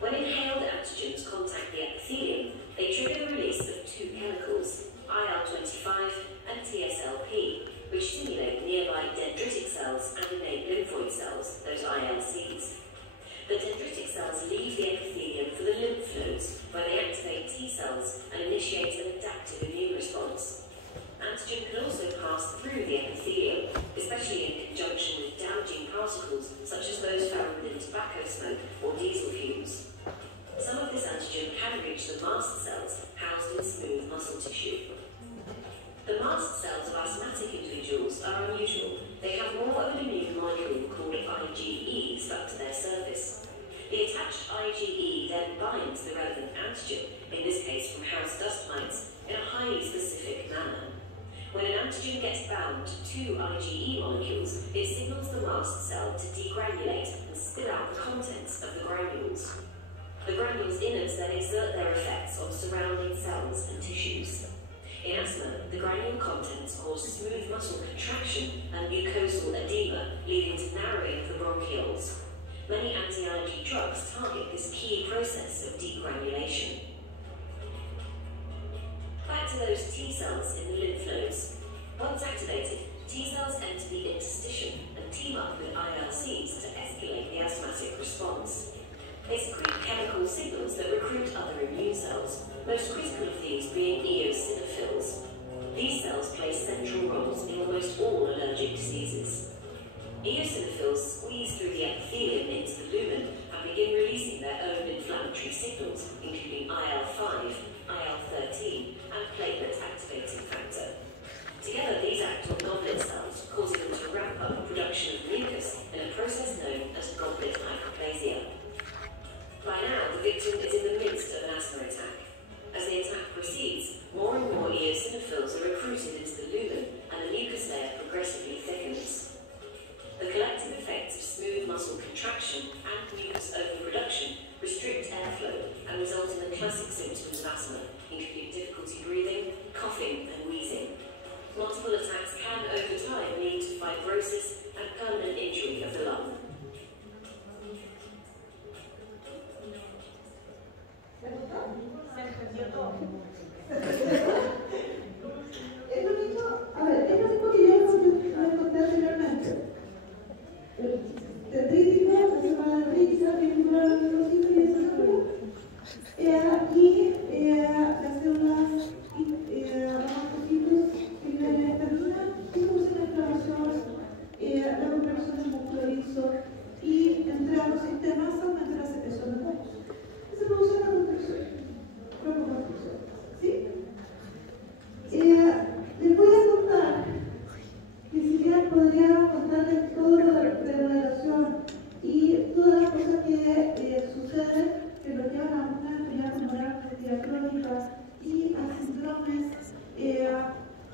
When inhaled antigens contact the epithelium, they trigger the release of two chemicals, IL-25 and TSLP, which stimulate nearby dendritic cells and innate lymphoid cells, those ILCs. The dendritic cells leave the epithelium for the lymph nodes, where they activate T cells and initiate an adaptive immune response. Antigen can also pass through the epithelium, especially in conjunction with damaging particles such as those found within tobacco smoke or diesel fumes. Some of this antigen can reach the mast cells housed in smooth muscle tissue. The mast cells of asthmatic individuals are unusual. They have more of an immune molecule called IgE stuck to their surface. The attached IgE then binds the relevant antigen, in this case from house dust mites, in a highly specific manner. When an antigen gets bound to IgE molecules, it signals the mast cell to degranulate and spill out the contents of the granules. The granules' innards then exert their effects on surrounding cells and tissues. In asthma, the granule contents cause smooth muscle contraction and mucosal edema, leading to narrowing of the bronchioles. Many anti-allergy drugs target this key process of degranulation. Back to those T cells in the lymph nodes. Once activated, T cells enter the interstitium and team up with ILCs to escalate the asthmatic response. They secrete chemical signals that recruit other immune cells, most critical of these being eosinophils. These cells play central roles in almost all allergic diseases. Eosinophils squeeze through the epithelium into the lumen and begin releasing their own inflammatory signals, including IL-5, IL-13, and platelet activating factor. Together, these act on goblet cells, causing them to ramp up production of mucus in a process known as goblet hyperplasia. By now, the victim is in the midst of an asthma attack. As the attack proceeds, more and more eosinophils are recruited into the lumen, and the mucus layer progressively thickens. The collective effects of smooth muscle contraction and mucus overproduction restrict airflow and result in the classic symptoms of asthma, including difficulty breathing, coughing, and wheezing.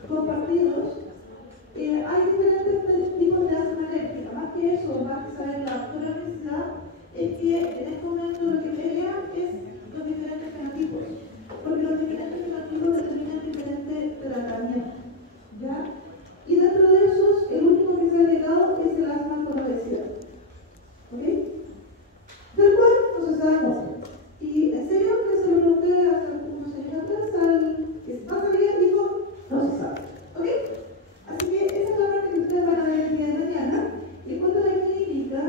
compartidos, hay diferentes tipos de asma alérgica. Más que eso, más que saber la pura necesidad, es que en este momento lo que pelean es los diferentes fenotipos, porque los diferentes fenotipos determinan diferentes tratamientos, ¿ya? Y dentro de esos, el último que se ha agregado es el asma con obesidad, ¿ok? Del cual no se sabe mucho. Y en serio, que se lo pregunté hace unos años atrás al que más sabía, dijo, no se sabe, ¿ok? Así que esa es la parte que ustedes van a ver el día de mañana. Y en cuanto a la clínica,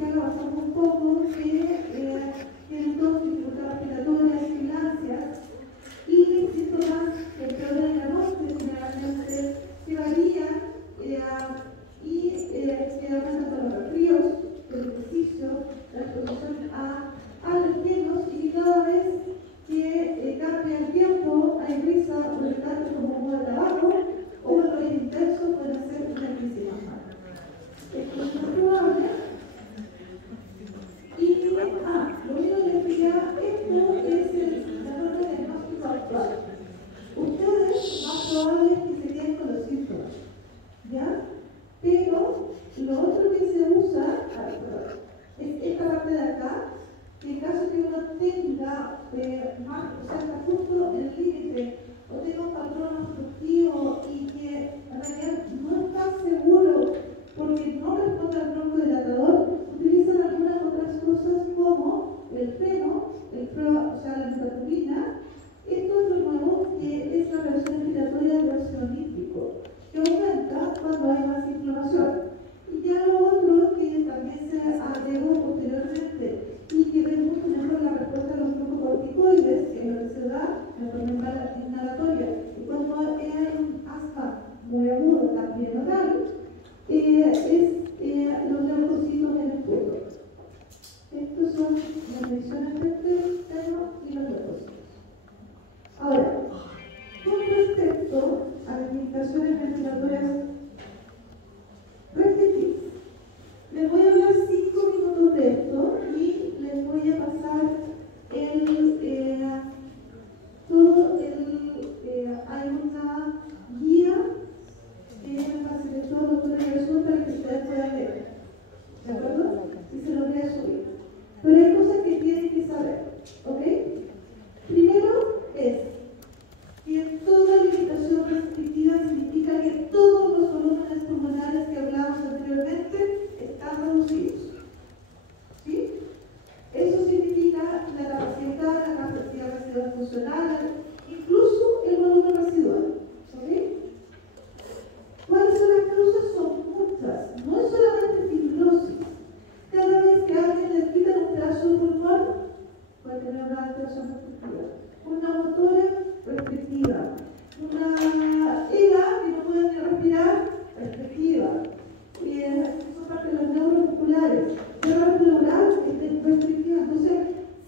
ya lo pasamos un poco, que tienen todas dificultades respiratorias, sibilancias y síntomas que empeoran en la noche, generalmente que varían y que aumentan con los resfríos, el ejercicio, la exposición a alergenos y cada vez que cambia el tiempo hay risa o retratos como modo de trabajo o dolores intensos pueden ser una crisis más. Esto es muy probable. Y, lo único que les diría, esto es la norma de diagnóstico actual. Ustedes más probable es que se queden con los síntomas, ¿ya? Pero lo otro que se usa, es esta parte de acá, que en caso que uno tenga más, o sea, está justo en el límite, o tenga un patrón obstructivo y que en realidad no está seguro porque no responde al broncodilatador, utilizan algunas otras cosas como el feno, o sea, la metformina. Esto es lo nuevo, que es la versión respiratoria del óxido nítrico, que aumenta cuando hay más inflamación. Y ya lo otro que también se agregó posteriormente y que ve mucho mejor la respuesta de los glucocorticoides, que es lo que se da en la forma inhalatoria. Y cuando hay un asma muy agudo, también oral, es los leucocitos en el pulso. Estos son las mediciones del seno y los leucocitos. Ahora, con respecto a las limitaciones respiratorias restrictivas, les voy a hablar 5 minutos de esto y les voy a pasar hay una guía que me facilitó el doctor Jesús para que ustedes puedan leer, ¿de acuerdo? Y se los voy a subir. Pero hay cosas que tienen que saber, ¿ok? Primero es que toda limitación restrictiva significa que todos los volúmenes pulmonares que hablamos anteriormente están reducidos, ¿sí? Eso significa la capacidad residual funcional, incluso el volumen residual, ¿ok? ¿Cuáles son las causas? Son muchas, no es solamente fibrosis. Cada vez que a alguien le quitan un pedazo de pulmón, puede tener una alteración restrictiva, una motora restrictiva, una ELA que no puede ni respirar, restrictiva. Son parte de los neuromusculares. Terror pleural es restrictiva. Entonces,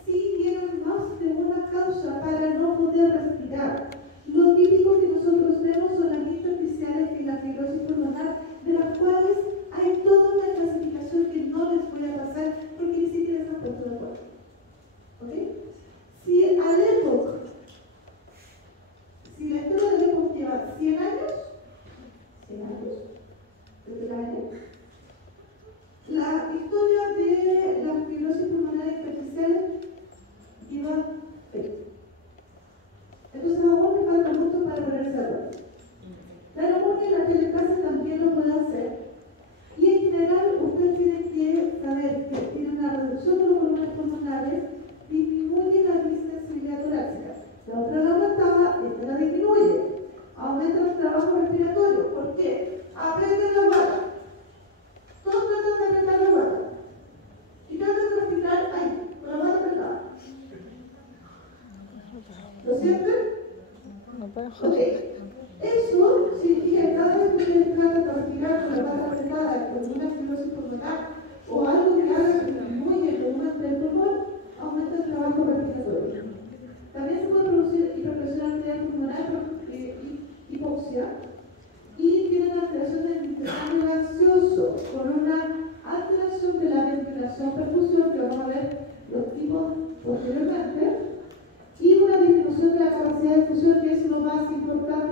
sí tienen más de una causa para no poder respirar. Lo típico que nosotros vemos son las intersticiales y la fibrosis pulmonar, de las cuales hay toda una clasificación que no les voy a pasar porque ni siquiera están puestos de acuerdo. ¿Ok? Si al época, si la historia del época lleva 100 años, la historia de las fibrosis pulmonares intersticiales lleva 20. Entonces aún me falta mucho para ponerse a acuerdo. La neumonía y la teleprasia también lo puede hacer. Y en general, usted tiene que saber que tiene una reducción de los volúmenes pulmonares, disminuye la distensibilidad torácica. La otra la aumentaba, esta la disminuye. Aumenta el trabajo respiratorio. ¿Por qué? Aprende la guata. Todos tratan de apretar la guata. Y tratan de respirar ahí, con la guata apretada. ¿Lo sienten? Ok. Eso significa que cada vez que ustedes tratan de respirar con la guata apretada, con una fibrosis pulmonar o algo que haga que disminuye el volumen del pulmón, aumenta el trabajo respiratorio. También se puede producir hiperpresión arterial pulmonar y hipoxia. Y tiene una alteración del intestino gaseoso con una alteración de la ventilación-perfusión, que vamos a ver los tipos posteriormente, y una disminución de la capacidad de difusión, que es lo más importante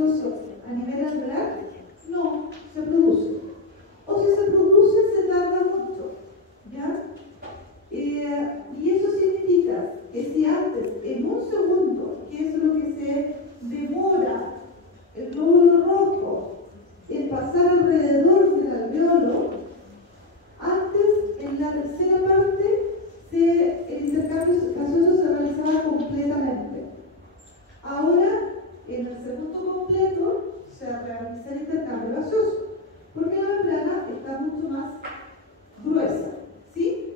gaseoso a nivel alveolar, no se produce. O si se produce, se tarda mucho, ¿ya? Y eso significa que si antes, en un segundo, que es lo que se demora el glóbulo rojo en pasar alrededor del alveolo, antes, en la tercera parte, el intercambio gaseoso se realizaba completamente. Ahora, en el segundo completo, se realiza el intercambio gaseoso, porque la membrana está mucho más gruesa, ¿sí?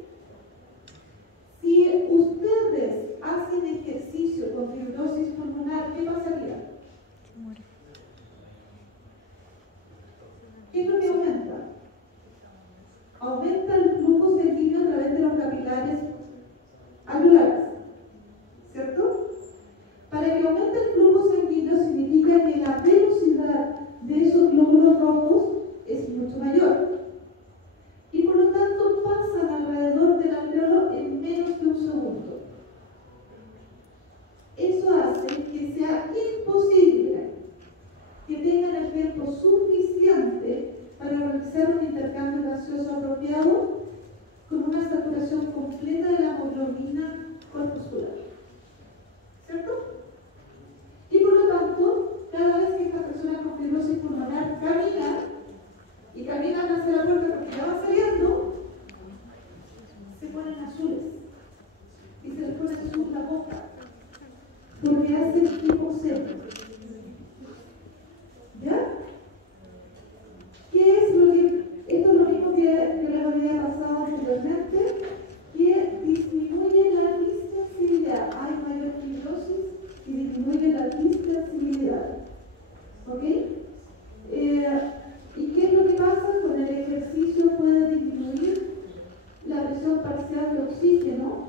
Si ustedes hacen ejercicio con fibrosis pulmonar, ¿qué pasaría? ¿Qué es lo que aumenta? Aumenta el flujo sanguíneo a través de los capilares alveolares, ¿cierto? Para que aumente el flujo sanguíneo significa que la velocidad de esos glóbulos rojos es mucho mayor y por lo tanto pasan alrededor del alveolo en menos de un segundo. Eso hace que sea imposible que tengan el tiempo suficiente para realizar un intercambio gaseoso apropiado con una saturación completa de la hemoglobina corpuscular, ¿cierto? Y por lo tanto, cada vez que esta persona con fibrosis pulmonar camina, y caminan hacia la puerta porque ya va saliendo, se ponen azules y se les pone azul la boca porque hacen hipoxemia. ¿Ya? ¿Qué es lo que? Esto es lo mismo que les había pasado anteriormente, que disminuye la distensibilidad. Hay mayor fibrosis y disminuye la distensibilidad. ¿Ok? ¿Y qué es lo que pasa? Con el ejercicio puede disminuir la presión parcial de oxígeno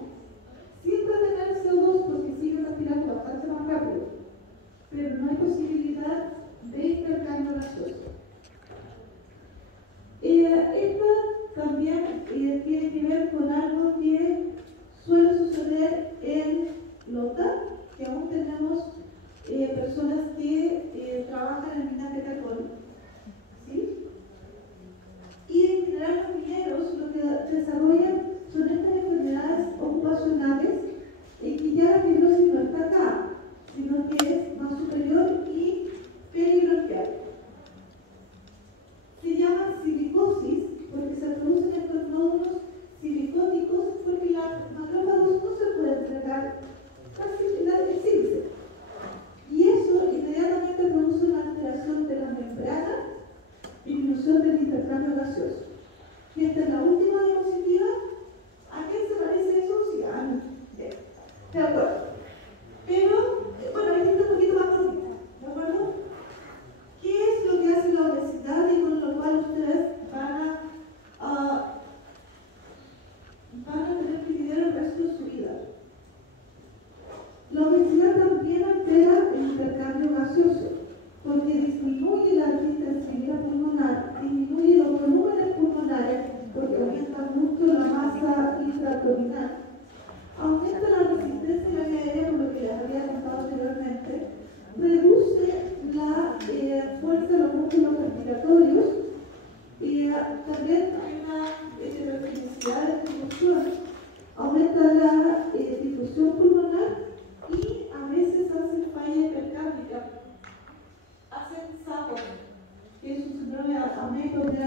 sin retener CO2 porque sigue respirando bastante más rápido, pero no hay posibilidad de intercambio gaseoso. Esta también tiene que ver con algo que suele suceder en Lota, que aún tenemos personas que trabajan en minas de carbón, ¿sí? Y en general los mineros lo que desarrollan son estas enfermedades ocupacionales en que ya la fibrosis no está acá, sino que es más superior y peribronquial. Se llama silicosis porque se producen estos nódulos silicóticos porque la macrófagos no se puede entregar casi en la sílice. Y eso inmediatamente produce una alteración de la membrana, disminución del intercambio gaseoso. Y esta es la última diapositiva. ¿A qué se parece eso? Sí, a mí. De acuerdo. Pero, bueno, esta está un poquito más cortita, ¿de acuerdo? ¿Qué es lo que hace la obesidad y con lo cual ustedes van a tener que lidiar el resto de su vida? La obesidad también altera el intercambio gaseoso, porque disminuye la distensibilidad pulmonar, disminuye los volúmenes pulmonares, porque aumenta mucho la masa intraabdominal, aumenta la resistencia a la aérea, como lo que les había contado anteriormente, reduce la fuerza de los músculos respiratorios, y también hay una heterogeneidad de distribución, aumenta la difusión pulmonar y a veces hacen falla hipercárdica, hacen SAPO, que es un síndrome ameico de